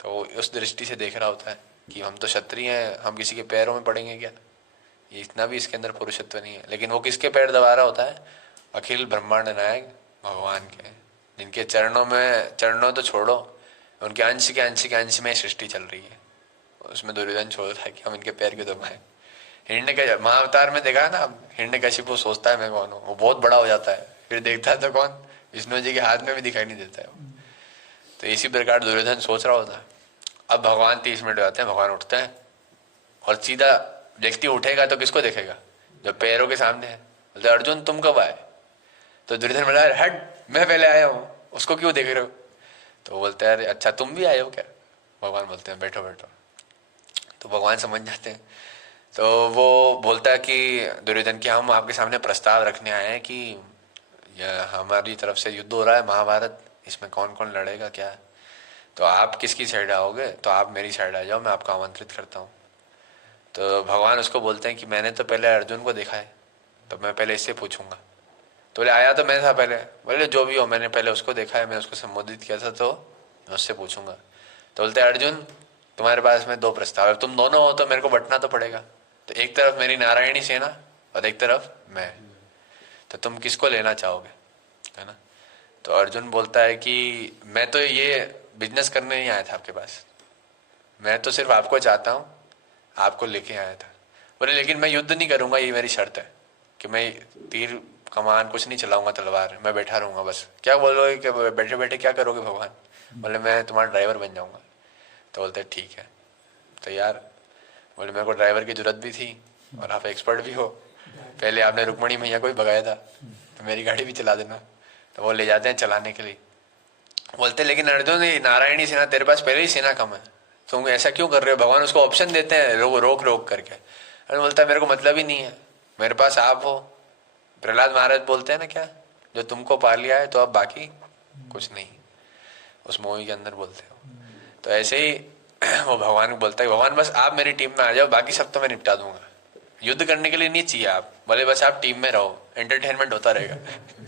तो वो उस दृष्टि से देख रहा होता है कि हम तो क्षत्रिय हैं, हम किसी के पैरों में पड़ेंगे क्या, ये इतना भी इसके अंदर पुरुषत्व नहीं है। लेकिन वो किसके पैर दबा रहा होता है, अखिल ब्रह्मांड नायक भगवान के, जिनके चरणों तो छोड़ो, उनके अंश के अंश में सृष्टि चल रही है। उसमें दुर्योधन छोड़ता है कि हम इनके पैर क्यों दबाएं। हिरण्य महाअवतार में देखा ना, हिरण्यकशिपु सोचता है मैं कौन हूँ, वो बहुत बड़ा हो जाता है। फिर देखता है तो कौन, विष्णु जी के हाथ में भी दिखाई नहीं देता है वो। तो इसी प्रकार दुर्योधन सोच रहा होता है। अब भगवान 30 मिनट जाते हैं, भगवान उठते हैं और सीधा व्यक्ति उठेगा तो किसको देखेगा, जो पैरों के सामने है। बोलते अर्जुन तुम कब आए? तो दुर्योधन बोला हट, मैं पहले आया हूँ, उसको क्यों देख रहे हो? तो बोलते हैं अच्छा तुम भी आए हो क्या? भगवान बोलते हैं बैठो बैठो। तो भगवान समझ जाते हैं। तो वो बोलता है कि दुर्योधन की हम आपके सामने प्रस्ताव रखने आए हैं कि हमारी तरफ से युद्ध हो रहा है महाभारत, इसमें कौन कौन लड़ेगा क्या, तो आप किसकी साइड आओगे? तो आप मेरी साइड आ जाओ, मैं आपको आमंत्रित करता हूँ। तो भगवान उसको बोलते हैं कि मैंने तो पहले अर्जुन को देखा है, तो मैं पहले इससे पूछूंगा। तो बोले आया तो मैं था पहले। बोले जो भी हो, मैंने पहले उसको देखा है, मैं उसको संबोधित किया था, तो मैं उससे पूछूंगा। तो बोलते अर्जुन तुम्हारे पास में 2 प्रस्ताव है, तुम दोनों हो तो मेरे को बंटना तो पड़ेगा। तो एक तरफ मेरी नारायणी सेना और एक तरफ मैं, तो तुम किसको लेना चाहोगे, है ना? तो अर्जुन बोलता है कि मैं तो ये बिजनेस करने नहीं आया था आपके पास, मैं तो सिर्फ आपको चाहता हूँ, आपको लेके आया था। बोले लेकिन मैं युद्ध नहीं करूंगा, ये मेरी शर्त है कि मैं तीर कमान कुछ नहीं चलाऊंगा, तलवार, मैं बैठा रहूंगा बस। क्या बोलोगे कि बैठे बैठे क्या करोगे भगवान? बोले मैं तुम्हारा ड्राइवर बन जाऊंगा। तो बोलते ठीक है तैयार। बोले मेरे को ड्राइवर की जरूरत भी थी और आप एक्सपर्ट भी हो, पहले आपने रुक्मणी मैया को ही भगाया था, तो मेरी गाड़ी भी चला देना। तो वो ले जाते हैं चलाने के लिए। बोलते लेकिन अर्जुन ये नारायणी सेना तेरे पास पहले ही सेना कम है, तुम ऐसा क्यों कर रहे हो? भगवान उसको ऑप्शन देते हैं रोक रोक करके। अर्जुन बोलता है मेरे को मतलब ही नहीं है, मेरे पास आप हो। प्रहलाद महाराज बोलते हैं ना क्या, जो तुमको पा लिया है तो अब बाकी कुछ नहीं, उस मूवी के अंदर बोलते हो। तो ऐसे ही वो भगवान को बोलता है भगवान बस आप मेरी टीम में आ जाओ, बाकी सब तो मैं निपटा दूंगा। युद्ध करने के लिए नहीं चाहिए आप, बोले बस आप टीम में रहो, एंटरटेनमेंट होता रहेगा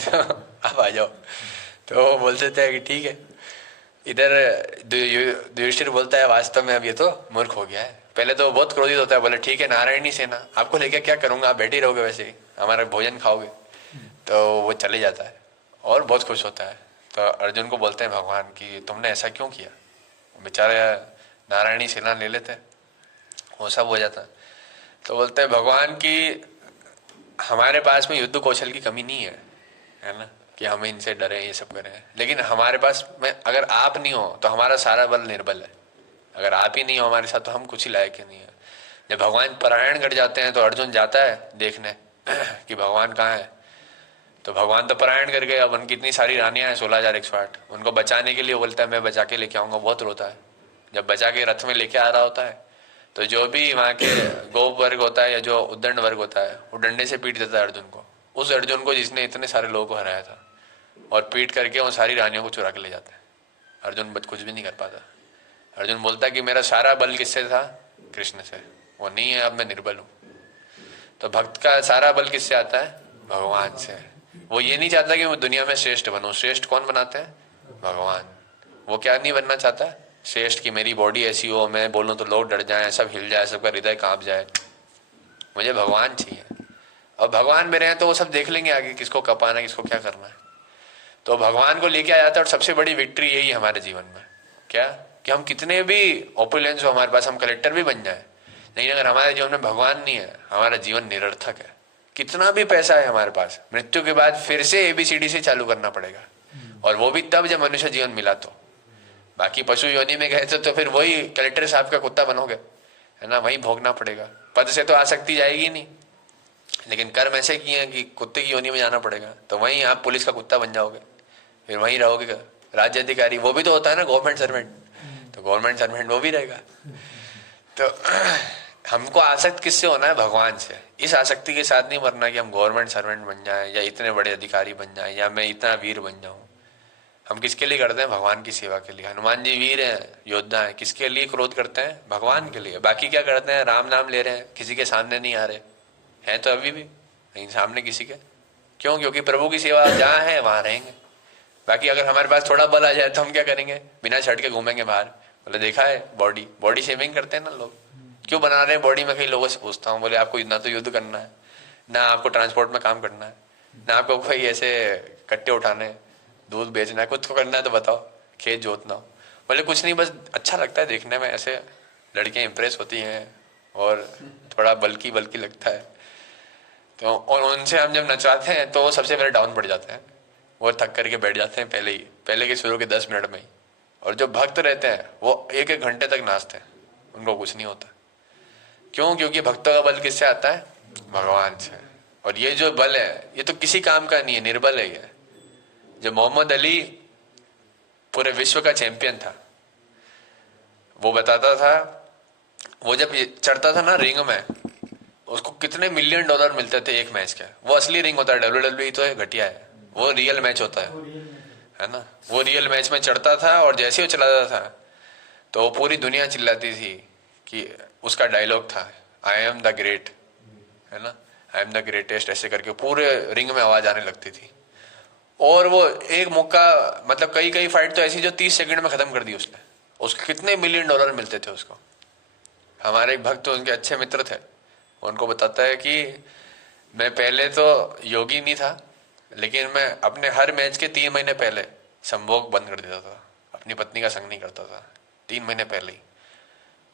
तो आप आ जाओ। तो वो बोलते थे कि ठीक है। इधर युधिष्ठिर बोलता है वास्तव में अब ये तो मूर्ख हो गया है। पहले तो बहुत क्रोधित होता है, बोले ठीक है नारायणी सेना आपको लेके क्या करूंगा, आप बैठे ही रहोगे वैसे ही, हमारा भोजन खाओगे। तो वो चले जाता है और बहुत खुश होता है। तो अर्जुन को बोलते हैं भगवान कि तुमने ऐसा क्यों किया, बेचारे नारायणी सेना ले लेते, वो सब हो जाता। तो बोलते हैं भगवान की हमारे पास में युद्ध कौशल की कमी नहीं है ना, कि हम इनसे डरे ये सब करें, लेकिन हमारे पास में अगर आप नहीं हो तो हमारा सारा बल निर्बल है। अगर आप ही नहीं हो हमारे साथ तो हम कुछ ही लायक ही नहीं है। जब भगवान परायण कर जाते हैं तो अर्जुन जाता है देखने कि भगवान कहाँ है। तो भगवान तो परायण कर गए, अब उनकी इतनी सारी रानियां हैं 16,108, उनको बचाने के लिए बोलता है मैं बचा के लेके आऊंगा। बहुत रोता है जब बचा के रथ में लेके आ रहा होता है। तो जो भी वहाँ के गोप वर्ग होता है या जो उद्दंड वर्ग होता है वो डंडे से पीट देता है अर्जुन को, उस अर्जुन को जिसने इतने सारे लोगों को हराया था, और पीट करके उन सारी रानियों को चुरा के ले जाते हैं। अर्जुन कुछ भी नहीं कर पाता। अर्जुन बोलता है कि मेरा सारा बल किससे था, कृष्ण से, वो नहीं है अब मैं निर्बल हूँ। तो भक्त का सारा बल किससे आता है, भगवान से। वो ये नहीं चाहता कि मैं दुनिया में श्रेष्ठ बनूं। श्रेष्ठ कौन बनाते हैं, भगवान। वो क्या नहीं बनना चाहता, श्रेष्ठ की मेरी बॉडी ऐसी हो, मैं बोलूं तो लोग डर जाएं, सब हिल जाए, सबका हृदय कांप जाए। मुझे भगवान चाहिए, और भगवान मेरे हैं तो वो सब देख लेंगे आगे किसको कपाना है, किसको क्या करना है। तो भगवान को लेके आ जाता है। और सबसे बड़ी विक्ट्री यही है हमारे जीवन में, क्या कि हम कितने भी ऑपुलेंस हो हमारे पास, हम कलेक्टर भी बन जाए, लेकिन अगर हमारे जीवन में भगवान नहीं है हमारा जीवन निरर्थक है। कितना भी पैसा है हमारे पास, मृत्यु के बाद फिर से ABCD से चालू करना पड़ेगा, और वो भी तब जब मनुष्य जीवन मिला तो। बाकी पशु योनि में गए तो फिर वही कलेक्टर साहब का कुत्ता बनोगे, है ना, वही भोगना पड़ेगा। पद से तो आसक्ति जाएगी नहीं, लेकिन कर्म ऐसे किए हैं कि कुत्ते की योनि में जाना पड़ेगा, तो वहीं आप पुलिस का कुत्ता बन जाओगे, फिर वहीं रहोगे। राज्य अधिकारी वो भी तो होता है ना, गवर्नमेंट सर्वेंट, तो गवर्नमेंट सर्वेंट वो भी रहेगा। तो हमको आसक्त किससे होना है, भगवान से। इस आसक्ति के साथ नहीं मरना कि हम गवर्नमेंट सर्वेंट बन जाएं या इतने बड़े अधिकारी बन जाएं या मैं इतना वीर बन जाऊं। हम किसके लिए करते हैं, भगवान की सेवा के लिए। हनुमान जी वीर हैं, योद्धा हैं, किसके लिए क्रोध करते हैं, भगवान के लिए। बाकी क्या करते हैं, राम नाम ले रहे हैं, किसी के सामने नहीं आ रहे हैं, तो अभी भी नहीं सामने किसी के, क्यों, क्योंकि प्रभु की सेवा जहाँ है वहां रहेंगे। बाकी अगर हमारे पास थोड़ा बल आ जाए तो हम क्या करेंगे, बिना शर्ट के घूमेंगे बाहर। बोले देखा है बॉडी शेविंग करते हैं ना लोग, क्यों बना रहे हैं बॉडी में, कई लोगों से पूछता हूँ, बोले आपको ना तो युद्ध करना है, ना आपको ट्रांसपोर्ट में काम करना है, ना आपको कोई ऐसे कट्टे उठाने, दूध बेचना है, कुछ को करना है तो बताओ, खेत जोतना हो। बोले कुछ नहीं, बस अच्छा लगता है देखने में, ऐसे लड़कियां इंप्रेस होती हैं और थोड़ा बल्कि लगता है। तो और उनसे हम जब नचवाते हैं तो वो सबसे पहले डाउन पड़ जाते हैं, वो थक करके बैठ जाते हैं पहले के शुरू के 10 मिनट में ही। और जो भक्त रहते हैं वो 1-1 घंटे तक नाचते हैं, उनको कुछ नहीं होता। क्यों, क्योंकि भक्तों का बल किससे आता है, भगवान से। और ये जो बल है ये तो किसी काम का नहीं है, निर्बल है ये। जब मोहम्मद अली पूरे विश्व का चैंपियन था, वो बताता था, वो जब चढ़ता था ना रिंग में, उसको कितने $1 मिलियन मिलते थे एक मैच के। वो असली रिंग होता है, WWE तो घटिया है, वो रियल मैच होता है ना। वो रियल मैच में चढ़ता था और जैसे वो चलाता था तो पूरी दुनिया चिल्लाती थी कि उसका डायलॉग था, आई एम द ग्रेट, है ना, आई एम द ग्रेटेस्ट, ऐसे करके पूरे रिंग में आवाज आने लगती थी। और वो एक मौका, मतलब कई फाइट तो ऐसी जो 30 सेकंड में खत्म कर दी उसने। उसको कितने $1 मिलियन मिलते थे उसको। हमारे एक भक्त उनके अच्छे मित्र थे, उनको बताता है कि मैं पहले तो योगी नहीं था, लेकिन मैं अपने हर मैच के 3 महीने पहले संभोग बंद कर देता था, अपनी पत्नी का संग नहीं करता था 3 महीने पहले ही।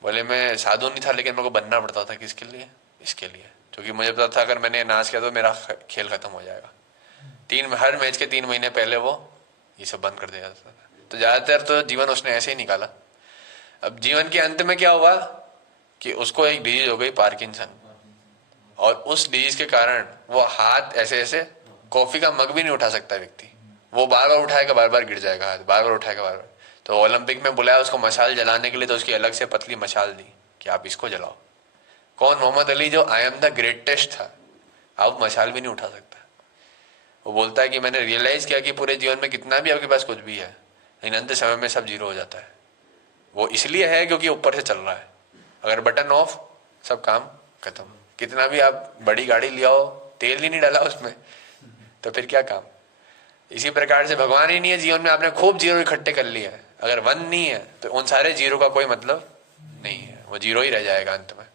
बोले मैं साधु नहीं था, लेकिन मेरे को बनना पड़ता था, किसके लिए, इसके लिए, क्योंकि मुझे पता था अगर मैंने नाच किया तो मेरा खेल खत्म हो जाएगा। हर मैच के 3 महीने पहले वो ये सब बंद कर दिया था। तो ज्यादातर तो जीवन उसने ऐसे ही निकाला। अब जीवन के अंत में क्या हुआ कि उसको एक डिजीज हो गई, पार्किंसन, और उस डिजीज के कारण वो हाथ ऐसे कॉफी का मग भी नहीं उठा सकता व्यक्ति, वो बार बार उठाएगा, बार बार गिर जाएगा हाथ, बार बार उठाएगा, बार बार। तो ओलंपिक में बुलाया उसको मशाल जलाने के लिए, तो उसकी अलग से पतली मशाल दी कि आप इसको जलाओ। कौन? मोहम्मद अली, जो आई एम द ग्रेटेस्ट था, अब मशाल भी नहीं उठा सकता। वो बोलता है कि मैंने रियलाइज किया कि पूरे जीवन में कितना भी आपके पास कुछ भी है, लेकिन अंत समय में सब जीरो हो जाता है। वो इसलिए है क्योंकि ऊपर से चल रहा है। अगर बटन ऑफ, सब काम खत्म। कितना भी आप बड़ी गाड़ी ले आओ, तेल ही नहीं डाला उसमें, तो फिर क्या काम। इसी प्रकार से भगवान ही नहीं है जीवन में, आपने खूब जीरो इकट्ठे कर लिए है, अगर वन नहीं है तो उन सारे जीरो का कोई मतलब नहीं है, वो जीरो ही रह जाएगा अंत में।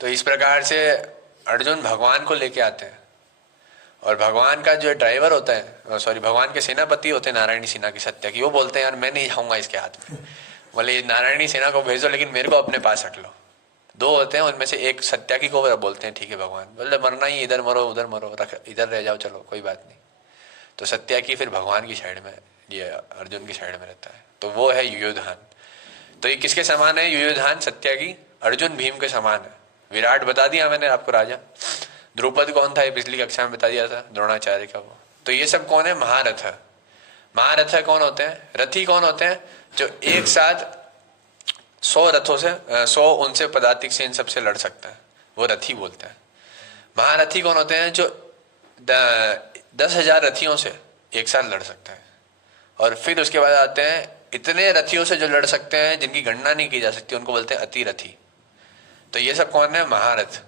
तो इस प्रकार से अर्जुन भगवान को लेके आते हैं, और भगवान का जो ड्राइवर होता है, सॉरी, भगवान के सेनापति होते हैं नारायणी सेना की, सत्या की, वो बोलते हैं यार मैं नहीं जाऊंगा इसके हाथ में, बोले नारायणी सेना को भेजो लेकिन मेरे को अपने पास रख लो। दो होते हैं, उनमें से एक सत्याकी को बोलते हैं ठीक है भगवान, बोले मरना ही, इधर मरो उधर मरो, रख इधर रह जाओ, चलो कोई बात नहीं। तो सत्याकी फिर भगवान की साइड में, ये अर्जुन की साइड में रहता है। तो वो है युयोधान। तो ये किसके समान है युयोधान? सत्याकी अर्जुन भीम के समान है। विराट बता दिया मैंने आपको राजा। द्रुपद कौन था ये पिछली कक्षा में बता दिया था, द्रोणाचार्य का वो। तो ये सब कौन है? महारथ। महारथ कौन होते हैं? रथी कौन होते हैं? जो एक साथ 100 रथों से 100 उनसे पदातिक से इन सबसे लड़ सकता है, वो रथी बोलते हैं। महारथी कौन होते हैं? जो 10,000 रथियों से एक साथ लड़ सकता है। और फिर उसके बाद आते हैं इतने रथियों से जो लड़ सकते हैं जिनकी गणना नहीं की जा सकती, उनको बोलते हैं अति रथी। तो ये सब कौन है? महारथ।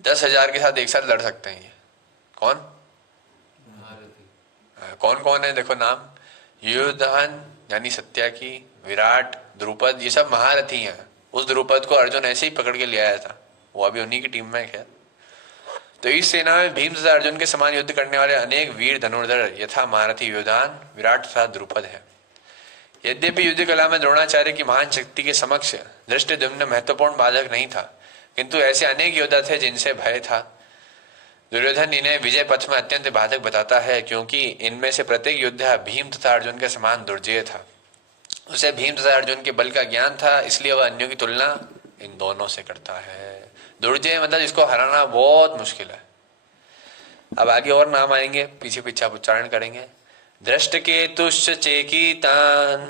10,000 के साथ एक साथ लड़ सकते हैं। ये कौन कौन कौन है? देखो नाम, युयोधन यानी सत्याकी, विराट, द्रुपद, ये सब महारथी हैं। उस द्रुपद को अर्जुन ऐसे ही पकड़ के ले आया था, वो अभी उन्हीं की टीम में है। तो इस सेना में भीम तथा अर्जुन के समान युद्ध करने वाले अनेक वीर धनुर्धर यथा महारथी युयोधन, विराट तथा द्रुपद है। यद्यपि युद्ध कला में द्रोणाचार्य की महान शक्ति के समक्ष धृष्टद्युम्न महत्वपूर्ण बाधक नहीं था, किंतु ऐसे अनेक योद्धा थे जिनसे भय था। दुर्योधन इन्हें विजय पथ में अत्यंत बाधक बताता है, क्योंकि इनमें से प्रत्येक योद्धा भीम तथा अर्जुन के समान दुर्जय था। उसे भीम तथा अर्जुन के बल का ज्ञान था, इसलिए वह अन्यों की तुलना इन दोनों से करता है। दुर्जय मतलब इसको हराना बहुत मुश्किल है। अब आगे और नाम आएंगे, पीछे पीछे आप उच्चारण करेंगे। दृष्टकेतुश्च चेकितान,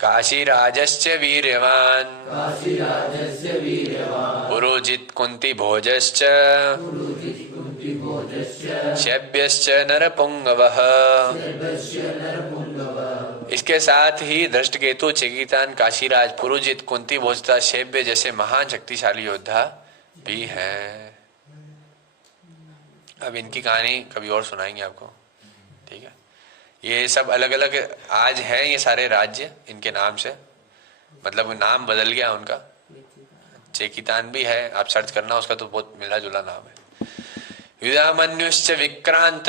काशीराजश्च वीर्यवान्, पुरोजित कुंती भोजश्च, शैब्यश्च नरपुंगवः। इसके साथ ही धृष्टकेतु, चेकितान, काशीराज, पुरोजित, कुंती भोज तथा शैब्य जैसे महान शक्तिशाली योद्धा भी हैं। अब इनकी कहानी कभी और सुनाएंगे आपको, ठीक है। ये सब अलग अलग आज हैं, ये सारे राज्य इनके नाम से, मतलब नाम बदल गया उनका। चेकितान भी है, आप सर्च करना उसका, तो बहुत मिला जुला नाम है। युधामन्युश्च विक्रांत,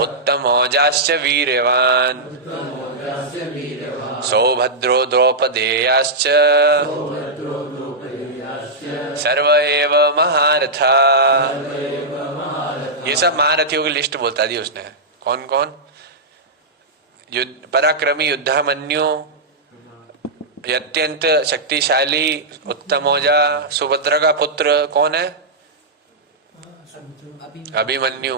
उत्तमौजाश्च वीर्यवान्, सौभद्रो द्रौपदेयाश्च, सर्व एव महारथा। ये सब महारथियों की लिस्ट बोलता दी उसने। कौन कौन? पराक्रमी युद्धामन्यु, अत्यंत शक्तिशाली उत्तमौजा, सुभद्रा का पुत्र कौन है? अभिमन्यु,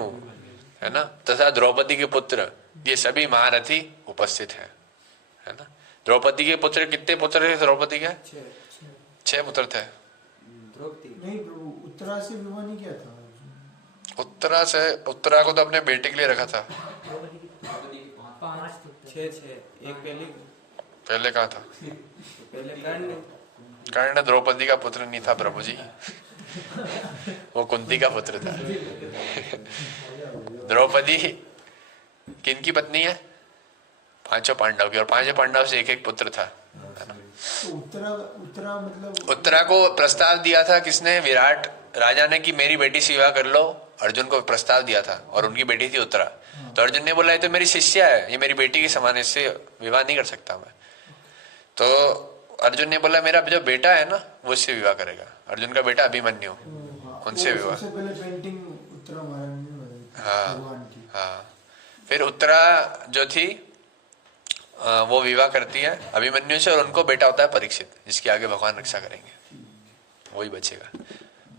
है ना, तथा द्रौपदी के पुत्र, ये सभी महारथी उपस्थित हैं, है ना। द्रौपदी के पुत्र, कितने पुत्र थे द्रौपदी के? 6 पुत्र थे। नहीं प्रभु, उत्तरा से विवाह नहीं किया था। उत्तरा को तो अपने बेटे के लिए रखा था। 6 एक पहले कहाँ था? पहले कर्ण द्रौपदी का पुत्र नहीं था प्रभु जी, वो कुंती का पुत्र था। द्रौपदी किनकी पत्नी है? 5 पांडव की, और 5 पांडव से एक पुत्र था। तो उत्तरा मतलब उत्तरा को प्रस्ताव दिया था किसने? विराट राजा ने, कि मेरी बेटी से विवाह कर लो। अर्जुन को प्रस्ताव दिया था, और उनकी बेटी थी उत्तरा। तो अर्जुन ने बोला ये तो मेरी शिष्या है, ये मेरी बेटी के समान, इससे विवाह नहीं कर सकता मैं। तो अर्जुन ने बोला मेरा जो बेटा है ना, वो इससे विवाह करेगा। अर्जुन का बेटा अभिमन्यु, उनसे विवाह। सबसे पहले पेंटिंग उत्तरा महारानी ने बनाई हाँ हाँ। फिर उत्तरा जो थी वो विवाह करती है अभिमन्यु से, और उनको बेटा होता है परीक्षित, जिसकी आगे भगवान रक्षा करेंगे, वही बचेगा।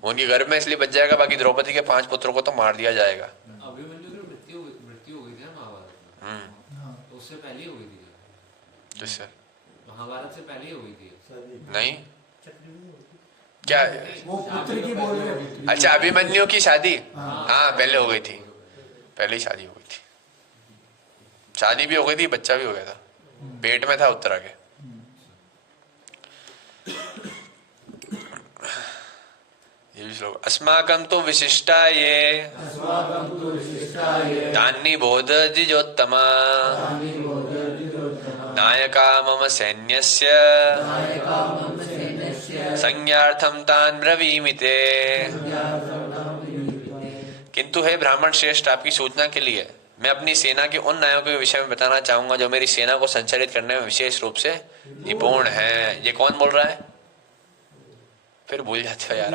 वो उनके घर में इसलिए बच जाएगा, बाकी द्रौपदी के 5 पुत्रों को तो मार दिया जाएगा। अभिमन्यु की मृत्यु हो गई थी ना महाभारत में, हाँ तो उससे पहले ही हो गई थी। जिससे महाभारत से पहले ही हो गई थी। नहीं क्या, वो पुत्र की बोल रहे हैं। अच्छा अभिमन्यु की शादी, हाँ पहले हो गई थी, पहले ही शादी हो गई थी, शादी भी हो गई थी, बच्चा भी हो गया था, पेट में था उत्तरा के। ये भी श्लोक, अस्माकं तो विशिष्टा ये तान्नि बोधजिजोत्तमा नायका मम सैन्यस्य संज्ञार्थम तान् ब्रवीमि ते। किंतु हे ब्राह्मण श्रेष्ठ, आपकी सूचना के लिए मैं अपनी सेना के उन नायकों के विषय में बताना चाहूंगा जो मेरी सेना को संचालित करने में विशेष रूप से निपुण है। ये कौन बोल रहा है? फिर भूल जाते हो यार,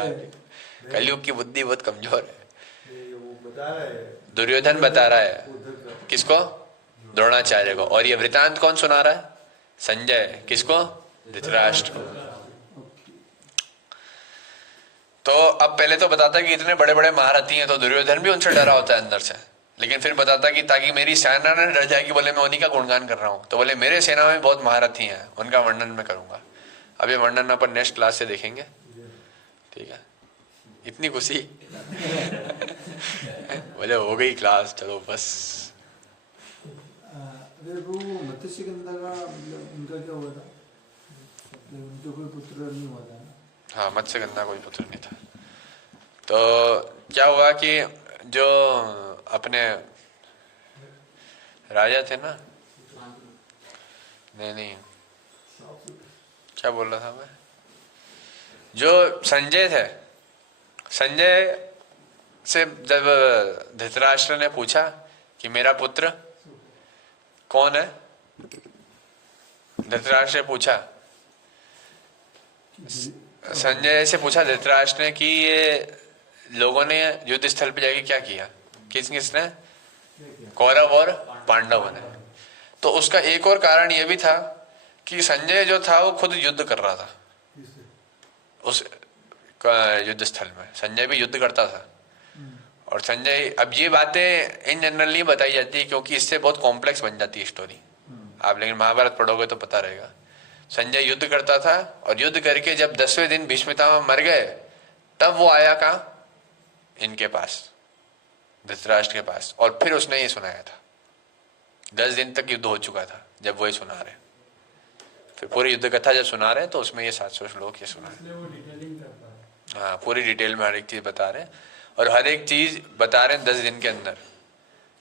कलयुग की बुद्धि बहुत कमजोर है। दुर्योधन बता रहा है किसको? द्रोणाचार्य को। और ये वृतांत कौन सुना रहा है? संजय। किसको? धृतराष्ट्र को। तो अब पहले तो बताता है कि इतने बड़े बड़े महारथी हैं, तो दुर्योधन भी उनसे डरा होता है अंदर से, लेकिन फिर बताता कि ताकि मेरी सेना न डर जाए कि बोले मैं उन्हीं का गुणगान कर रहा हूँ, तो बोले मेरे सेना में बहुत महारथी हैं, उनका वर्णन मैं करूंगा। अब ये वर्णन अपन नेक्स्ट क्लास से देखेंगे, ठीक है? इतनी खुशी बोले हो गई क्लास, चलो बस। अगर वो मत्स्यगंधा का मतलब उनका क्या हुआ था? उनके कोई पुत्र नहीं हुआ था ना? हाँ, मत्स्यगंधा कोई पुत्र नहीं था। तो क्या हुआ कि जो अपने राजा थे ना, नहीं क्या बोल रहा था मैं, जो संजय थे, संजय से जब धृतराष्ट्र ने पूछा कि मेरा पुत्र कौन है, धृतराष्ट्र ने पूछा, संजय से पूछा धृतराष्ट्र ने कि ये लोगों ने युद्ध स्थल पे जाके क्या किया, किस किसने? कौरव और पांडवों ने। तो उसका एक और कारण यह भी था कि संजय जो था वो खुद युद्ध कर रहा था उस युद्ध स्थल में। संजय भी युद्ध करता था। और संजय, अब ये बातें इन जनरल नहीं बताई जाती है क्योंकि इससे बहुत कॉम्प्लेक्स बन जाती है स्टोरी। आप लेकिन महाभारत पढ़ोगे तो पता रहेगा। संजय युद्ध करता था और युद्ध करके जब 10वें दिन भीष्म पितामह मर गए, तब वो आया कहाँ? इनके पास, धृतराष्ट्र के पास, और फिर उसने ये सुनाया था। 10 दिन तक युद्ध हो चुका था जब वो ये सुना रहे, फिर पूरी युद्ध कथा जब सुना रहे तो उसमें ये 700 श्लोक ये सुना है। हाँ, पूरी डिटेल में हर एक चीज बता रहे हैं और हर एक चीज बता रहे हैं 10 दिन के अंदर।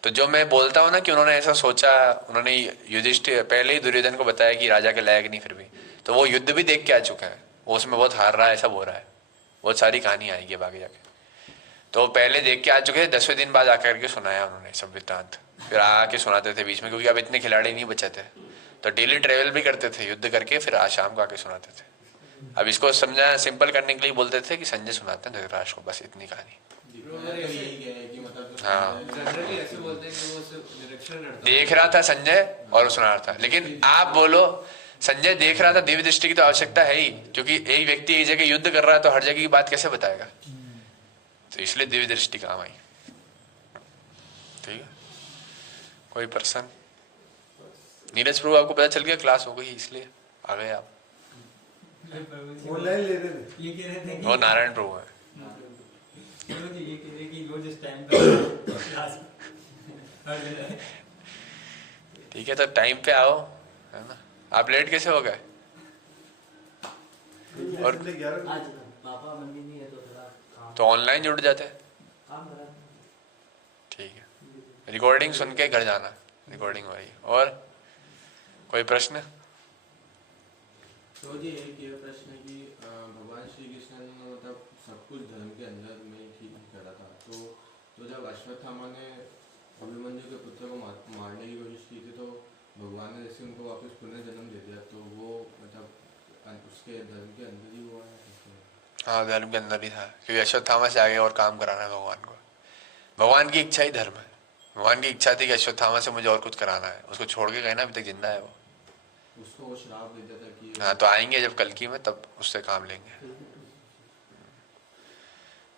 तो जो मैं बोलता हूँ ना कि उन्होंने ऐसा सोचा, उन्होंने युधिष्ठिर पहले ही दुर्योधन को बताया कि राजा के लायक नहीं, फिर भी तो वो युद्ध भी देख के आ चुका है, वो उसमें बहुत हार रहा है, सब हो रहा है, बहुत सारी कहानी आएगी अब आगे जाके। तो पहले देख के आ चुके थे, 10वें दिन बाद आकर के सुनाया उन्होंने सब वृत्तांत, फिर आके सुनाते थे बीच में, क्योंकि अब इतने खिलाड़ी नहीं बचे थे, तो डेली ट्रेवल भी करते थे युद्ध करके, फिर आज शाम को आके सुनाते थे। अब इसको समझा सिंपल करने के लिए बोलते थे कि संजय सुनाते हैं धृतराष्ट्र को, बस इतनी कहानी। हाँ, जनरली ऐसे बोलते हैं कि वो सिर्फ निरीक्षण करता है। देख रहा था संजय और सुना रहा था, लेकिन आप बोलो संजय देख रहा था, दिव्य दृष्टि की तो आवश्यकता है ही, क्योंकि एक व्यक्ति एक जगह युद्ध कर रहा है तो हर जगह की बात कैसे बताएगा, तो इसलिए दिव्य दृष्टि काम आई। ठीक है, कोई प्रश्न? नीरज प्रभु, आपको पता चल गया क्लास हो गई इसलिए आ गए आप? ऑनलाइन ले रहे थे। ये कह रहे थे वो नारायण प्रभु है। ये कह रहे कि रोज इस टाइम पे क्लास। ठीक है, तो टाइम पे आओ, है ना? आप लेट कैसे हो गए? और आज पापा मंदिर नहीं है तो थोड़ा काम तो ऑनलाइन जुड़ जाते? काम करा। ठीक है, रिकॉर्डिंग सुन के घर जाना, रिकॉर्डिंग हो रही है। और कोई प्रश्न? तो जी एक ये प्रश्न है कि भगवान श्री कृष्ण ने मतलब सब कुछ धर्म के अंदर में ही करा था, तो जब अश्वत्थामा ने अभिमन्यु के पुत्र को मारने की कोशिश की थी, तो भगवान ने जैसे उनको वापस पुनर्जन्म दे दिया, तो वो मतलब उसके धर्म के अंदर ही हुआ है? हाँ, धर्म के अंदर ही था, क्योंकि अश्वत्थामा से आगे और काम कराना है भगवान को। भगवान की इच्छा ही धर्म है। भगवान की इच्छा थी कि अश्वत्थामा से मुझे और कुछ कराना है, उसको छोड़ के गए ना, अभी तक जिंदा है वो। उसको वो श्राप दे दिया था कि हाँ, तो आएंगे जब कल्कि में, तब उससे काम लेंगे।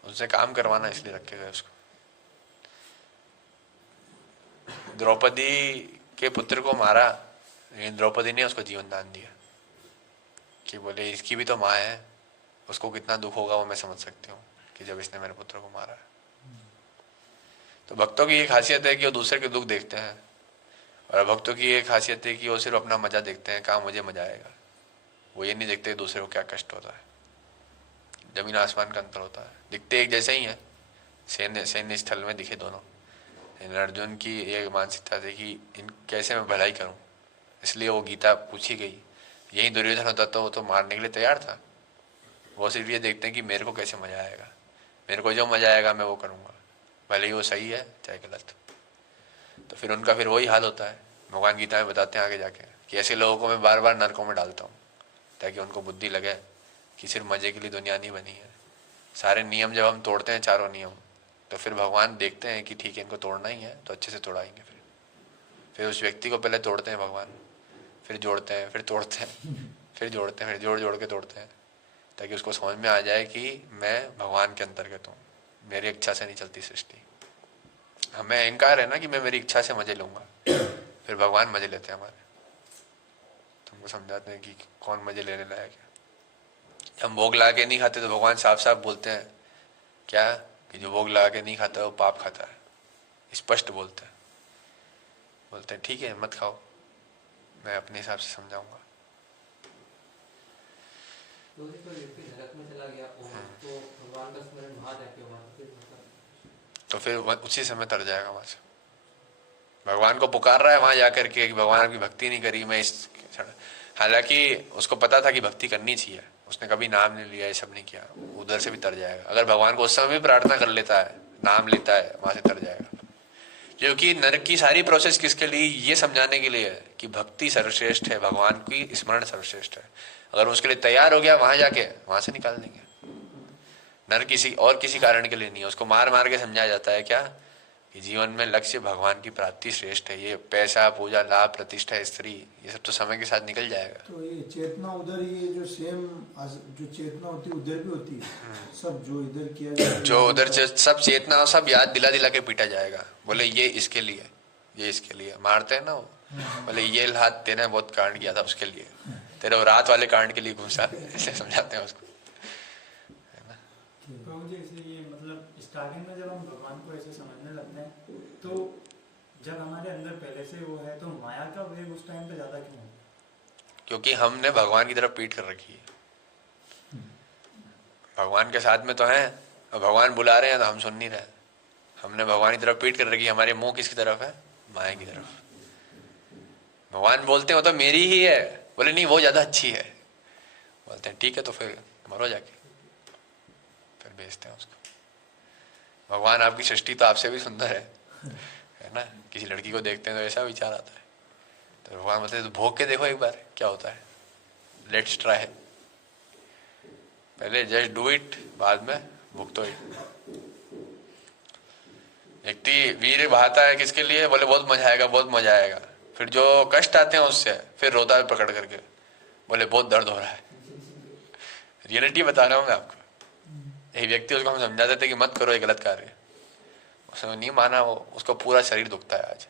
उनसे काम करवाना इसलिए रखे गए उसको। द्रौपदी के पुत्र को मारा, लेकिन द्रौपदी ने उसको जीवन दान दिया कि बोले इसकी भी तो माँ है, उसको कितना दुख होगा वो मैं समझ सकती हूँ कि जब इसने मेरे पुत्र को मारा है। तो भक्तों की ये खासियत है कि वो दूसरे के दुख देखते हैं, और भक्तों की ये खासियत है कि वो सिर्फ अपना मजा देखते हैं, कहाँ मुझे मजा आएगा। वो ये नहीं देखते दूसरे को क्या कष्ट होता है। जमीन आसमान का अंतर होता है। दिखते एक जैसे ही हैं, सैन्य स्थल में दिखे दोनों, लेकिन अर्जुन की ये मानसिकता थी कि इन कैसे मैं भलाई करूं, इसलिए वो गीता पूछी गई। यही दुर्योधन होता तो वो तो मारने के लिए तैयार था। वो सिर्फ ये देखते हैं कि मेरे को कैसे मजा आएगा, मेरे को जो मजा आएगा मैं वो करूँगा, भले ही वो सही है चाहे गलत। तो फिर उनका फिर वही हाल होता है। भगवान गीता में बताते हैं आगे जाके कि ऐसे लोगों को मैं बार बार नरकों में डालता हूँ, ताकि उनको बुद्धि लगे कि सिर्फ मजे के लिए दुनिया नहीं बनी है। सारे नियम जब हम तोड़ते हैं, चारों नियम, तो फिर भगवान देखते हैं कि ठीक है इनको तोड़ना ही है तो अच्छे से तोड़ाएंगे। फिर उस व्यक्ति को पहले तोड़ते हैं भगवान, फिर जोड़ते हैं, फिर तोड़ते हैं, फिर जोड़ते हैं, फिर जोड़ जोड़ के तोड़ते हैं, ताकि उसको समझ में आ जाए कि मैं भगवान के अंतर्गत हूँ, मेरी इच्छा से नहीं चलती सृष्टि। हमें अहंकार है ना कि मैं मेरी इच्छा से मजे लूँगा, फिर भगवान मजे लेते हैं हमारे। तुमको समझाते हैं कि कौन मजे लेने लायक है। हम भोग लगा के नहीं खाते तो भगवान साफ साफ बोलते हैं क्या कि जो भोग लगा के नहीं खाता है वो पाप खाता है, स्पष्ट बोलते हैं। बोलते हैं ठीक है मत खाओ, मैं अपने हिसाब से समझाऊंगा। तो एक व्यक्ति नरक में चला गया तो भगवान का स्मरण वहां जाके हुआ तो फिर उसी समय तर जाएगा वहां से। भगवान को पुकार रहा है वहां जाकर के कि भगवान की भक्ति नहीं करी मैं इस, हालांकि उसको पता था कि भक्ति करनी चाहिए, उसने कभी नाम नहीं लिया, ये सब नहीं किया, उधर से भी तर जाएगा। अगर भगवान को उस समय भी प्रार्थना कर लेता है, नाम लेता है, वहां से तर जाएगा। क्योंकि नरक की सारी प्रोसेस किसके लिए, ये समझाने के लिए है कि भक्ति सर्वश्रेष्ठ है, भगवान की स्मरण सर्वश्रेष्ठ है। अगर उसके लिए तैयार हो गया वहां जाके, वहां से निकाल देंगे। नर किसी और किसी कारण के लिए नहीं है। उसको मार मार के समझाया जाता है क्या कि जीवन में लक्ष्य भगवान की प्राप्ति श्रेष्ठ है। ये पैसा, पूजा, लाभ, प्रतिष्ठा, स्त्री, ये सब तो समय के साथ निकल जाएगा। तो ये चेतना उधर, ये जो सेम जो चेतना होती है उधर भी होती है, सब जो इधर किया जाए, जो उधर सब चेतना और सब याद दिला दिला के पीटा जाएगा। बोले ये इसके लिए, ये इसके लिए मारते हैं ना वो। बोले ये हाथ तेने बहुत कांड किया था उसके लिए, तेरे रात वाले कांड के लिए घुसा, ऐसे समझाते हैं उसको। प्रभु जी इसलिए मतलब स्टार्टिंग में जब हम भगवान को ऐसे समझने लगते हैं तो जब हमारे अंदर पहले से वो है तो माया का वेग उस टाइम पे ज्यादा क्यों है? क्योंकि हमने भगवान की तरफ पीठ कर रखी है। भगवान के साथ में तो हैं और भगवान बुला रहे हैं तो हम सुन नहीं रहे। हमने भगवान की तरफ पीठ कर रखी है। हमारे मुंह किसकी तरफ है? माया की तरफ। भगवान बोलते हैं वो तो मेरी ही है, बोले नहीं वो ज्यादा अच्छी है। बोलते हैं ठीक है तो फिर मरो जाके, फिर बेचते हैं उसको। भगवान आपकी सृष्टि तो आपसे भी सुंदर है ना। किसी लड़की को देखते हैं तो ऐसा विचार आता है, तो भगवान बोलते हैं तो भोग के देखो एक बार क्या होता है, लेट्स ट्राई। पहले जस्ट डू इट, बाद में भुगतो इट। व्यक्ति वीर बहाता है किसके लिए? बोले बहुत मजा आएगा, बहुत मजा आएगा। फिर जो कष्ट आते हैं उससे फिर रोता है पकड़ करके, बोले बहुत दर्द हो रहा है। रियलिटी बता रहा हूं मैं आपको। यही व्यक्ति उसको हम समझाते थे कि मत करो ये गलत कार्य, उसने नहीं माना। वो उसको पूरा शरीर दुखता है, आज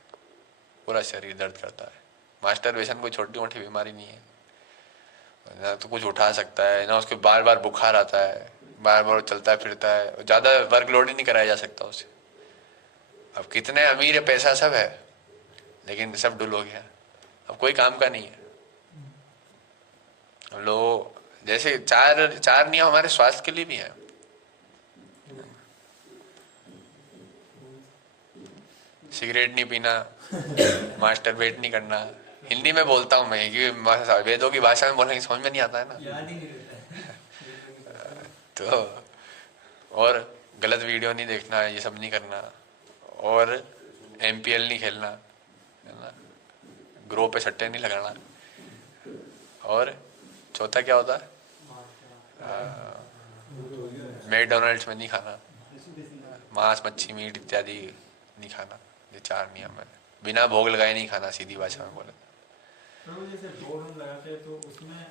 पूरा शरीर दर्द करता है। मास्टरबेशन कोई छोटी मोटी बीमारी नहीं है, ना तो कुछ उठा सकता है ना उसको बार बार बुखार आता है, बार बार चलता फिरता है, ज्यादा वर्कलोड ही नहीं कराया जा सकता उसे। अब कितने अमीर है, पैसा सब है, लेकिन सब डुल हो गया, अब कोई काम का नहीं है। लोग जैसे चार नियम हमारे स्वास्थ्य के लिए भी हैं। सिगरेट नहीं पीना, मास्टरबेट नहीं करना। हिंदी में बोलता हूँ मैं, क्योंकि वेदों की भाषा में बोलने की समझ में नहीं आता है ना। याद ही नहीं रहता है। तो और गलत वीडियो नहीं देखना, ये सब नहीं करना, और MPL नहीं खेलना, है ना, ग्रो पे सट्टे नहीं लगाना, और चौथा क्या होता है, मैकडोनल्ड्स में नहीं खाना, मांस, मच्छी, मीट इत्यादि नहीं खाना। ये 4 नियम है। बिना भोग लगाए नहीं खाना, सीधी भाषा में बोले। प्रभु जैसे भोग हम लगाते हैं तो उसमें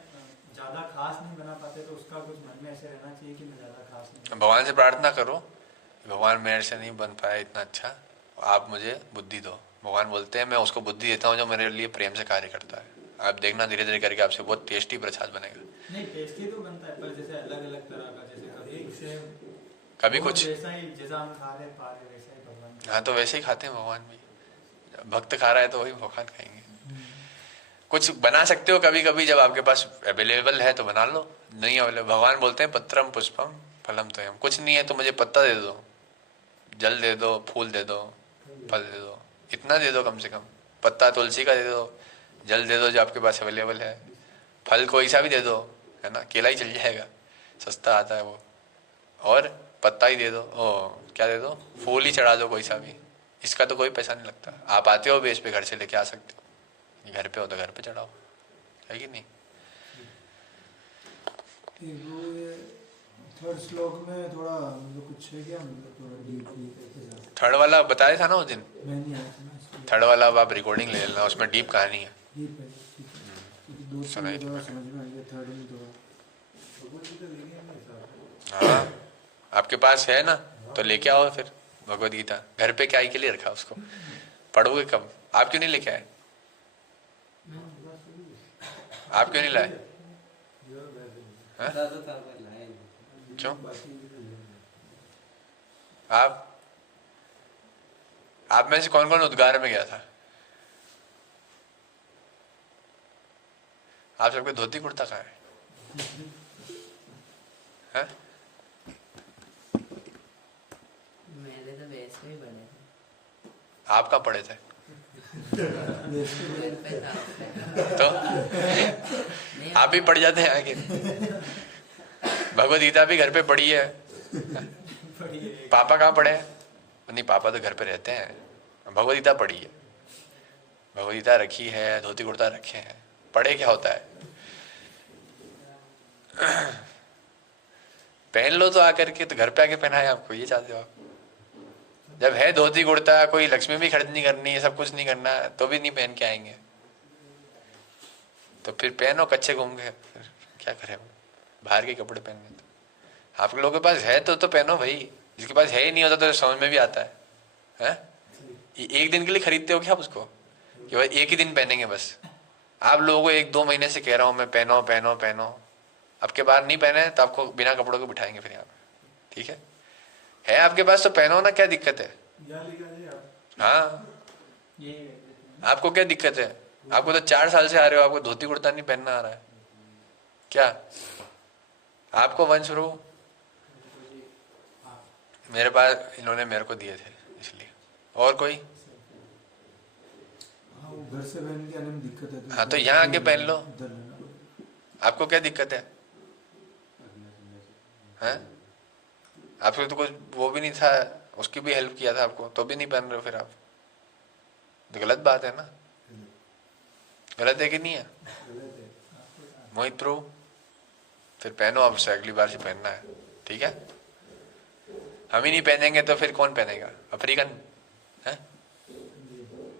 ज़्यादा खास नहीं बना पाते तो उसका कुछ मन में ऐसे रहना चाहिए कि मैं ज़्यादा खास नहीं। भगवान से प्रार्थना करो, भगवान मेरे से नहीं बन पाया इतना अच्छा, आप मुझे बुद्धि दो। भगवान बोलते हैं मैं उसको बुद्धि देता हूँ जो मेरे लिए प्रेम से कार्य करता है। आप देखना धीरे धीरे करके आपसे बहुत टेस्टी प्रसाद बनेगा। नहीं टेस्टी तो बनता है, पर जैसे अलग अलग तरह का, जैसे कभी कुछ वैसा ही जैसा हम खा रहे पा रहे वैसा ही भगवान। हाँ, तो वैसे ही खाते हैं भगवान भी। भक्त खा रहा है तो वही भगवान खाएंगे। कुछ बना सकते हो कभी कभी, जब आपके पास अवेलेबल है तो बना लो, नहीं अवेलेबल। भगवान बोलते हैं पत्रम पुष्पम फलम तोयम, कुछ नहीं है तो मुझे पत्ता दे दो, जल दे दो, फूल दे दो, फल दे दो, इतना दे दो कम से कम। पत्ता तुलसी का दे दो, जल दे दो जो आपके पास अवेलेबल है, फल कोई सा भी दे दो, है ना, केला ही चल जाएगा, सस्ता आता है वो, और पत्ता ही दे दो, ओ क्या दे दो, फूल ही चढ़ा दो कोई सा भी, इसका तो कोई पैसा नहीं लगता। आप आते हो बेच पे, घर से लेके आ सकते हो, घर पे हो तो घर पे चढ़ाओ, है कि नहीं। वो ये थर्ड श्लोक में थोड़ा मतलब कुछ है क्या, मतलब थोड़ा डीप थर्ड वाला बताया था ना उस दिन, मैं नहीं आया था ना इसलिए। थर्ड वाला अब आप रिकॉर्डिंग ले लेना, उसमें डीप कहानी है। डीप है, ठीक है, क्योंकि दो सुनाई से थोड़ा समझ में आ गया, थर्ड में थोड़ा। हाँ, आपके पास है ना तो लेके आओ फिर भगवद गीता। घर पे क्या ही के लिए रखा उसको, पढ़ोगे कब? आप क्यों नहीं लेके आए? आप क्यों नहीं लाए? क्यों? आप में से कौन कौन उद्गार में गया था? आप सबके धोती कुर्ता कहाँ है? हैं? मैंने तो बेस में ही पढ़े थे। आप कहाँ पढ़े थे? घर पे था उसका। तो नहीं, आप भी पढ़ जाते हैं आगे। भगवद गीता भी घर पे पढ़ी है। पापा कहाँ पढ़े हैं? नहीं, पापा तो घर पे रहते हैं। भगवद गीता पढ़ी है, भगवद गीता रखी है, धोती कुर्ता रखे हैं, पढ़े क्या होता है? पहन लो तो आकर के, तो घर पे आके पहनाए आपको, ये चाहते हो आप? जब है धोती कुर्ता, कोई लक्ष्मी भी खरीद नहीं करनी है, सब कुछ नहीं करना है, तो भी नहीं पहन के आएंगे, तो फिर पहनो कच्चे घूम के, फिर क्या करें बाहर के कपड़े पहनने। तो आप लोगों के पास है तो पहनो भाई, जिसके पास है ही नहीं होता तो समझ में भी आता है, हैं? एक दिन के लिए खरीदते हो क्या उसको, कि भाई एक ही दिन पहनेंगे बस? आप लोगों को 1-2 महीने से कह रहा हूँ मैं, पहनो पहनो पहनो, अब के बार नहीं पहने तो आपको बिना कपड़ों के बिठाएंगे फिर यहाँ पे, ठीक है आपके पास तो पहनो ना, क्या दिक्कत है? हाँ, आपको क्या दिक्कत है? आपको तो 4 साल से आ रहे हो, आपको धोती कुर्ता नहीं पहनना आ रहा है क्या? आपको वंश रू मेरे पास इन्होंने मेरे को दिए थे इसलिए, और कोई? हाँ, वो घर से पहन के आने में दिक्कत है। हाँ, तो यहाँ आके पहन लो, आपको क्या दिक्कत है? हैं? आपको तो कुछ वो भी नहीं था, उसकी भी हेल्प किया था आपको, तो भी नहीं पहन रहे हो फिर आप, तो गलत बात है ना? गलत है कि नहीं है मोहित प्रो? फिर पहनो, अब से अगली बार से पहनना है, ठीक है? हम ही नहीं पहनेंगे तो फिर कौन पहनेगा? अफ्रीकन है?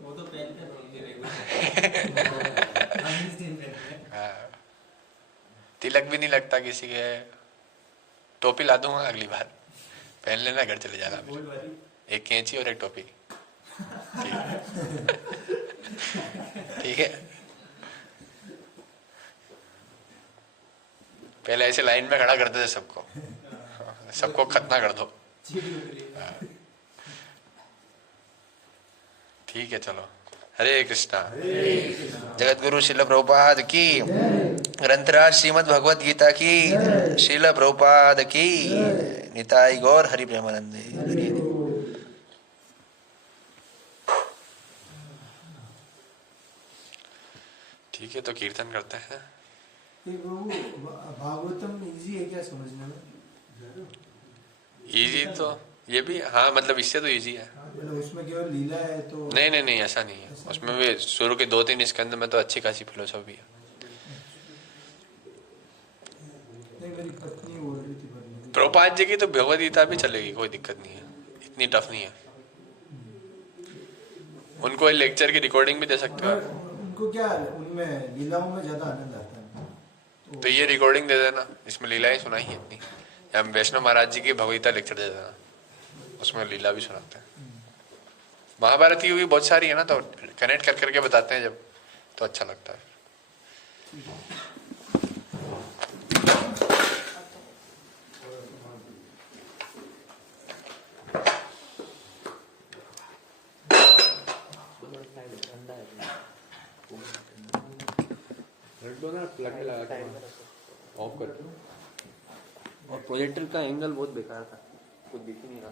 वो तो पहनते हैं हाँ, तिलक भी नहीं लगता किसी के, टोपी ला दूंगा अगली बार, पहन लेना, घर चले जाना, एक कैंची और एक टोपी, ठीक है? पहले ऐसे लाइन में खड़ा करते थे सबको, सबको खतना कर दो, ठीक है? चलो, हरे कृष्णा। जगत गुरु श्रील प्रभुपाद की, ग्रंथराज श्रीमद् भगवद गीता की, श्रील प्रभुपाद की, निताई गौर हरि प्रेमानंदे। हरि हरि। ठीक है, तो कीर्तन करते हैं। भागवतम इजी है क्या समझने में? इजी तो ये भी, हाँ मतलब इससे तो इजी है, मतलब उसमें केवल लीला है तो? नहीं ऐसा नहीं है, उसमें भी शुरू के 2-3 स्कंद में तो अच्छी खासी फिलोसॉफी है। नहीं, मेरी पत्नी बोल रही थी पढ़ने। प्रभुपाद जी की तो भगवद गीता भी चलेगी, कोई दिक्कत नहीं है, इतनी टफ नहीं है। उनको लेक्चर की रिकॉर्डिंग भी दे सकते हो आप। उनको क्या, उनमें लीलाओं में ज्यादा आनंद आता है, तो तो ये रिकॉर्डिंग दे देना, इसमें लीलाएं सुनाई है इतनी, या हम वैष्णव महाराज जी की भगवता लेक्चर दे देना, उसमें लीला भी सुनाते हैं। महाभारत की भी बहुत सारी है ना, तो कनेक्ट कर करके बताते हैं जब, तो अच्छा लगता है। ऑफ कर दो। और प्रोजेक्टर का एंगल बहुत बेकार था, कुछ दिख ही नहीं रहा।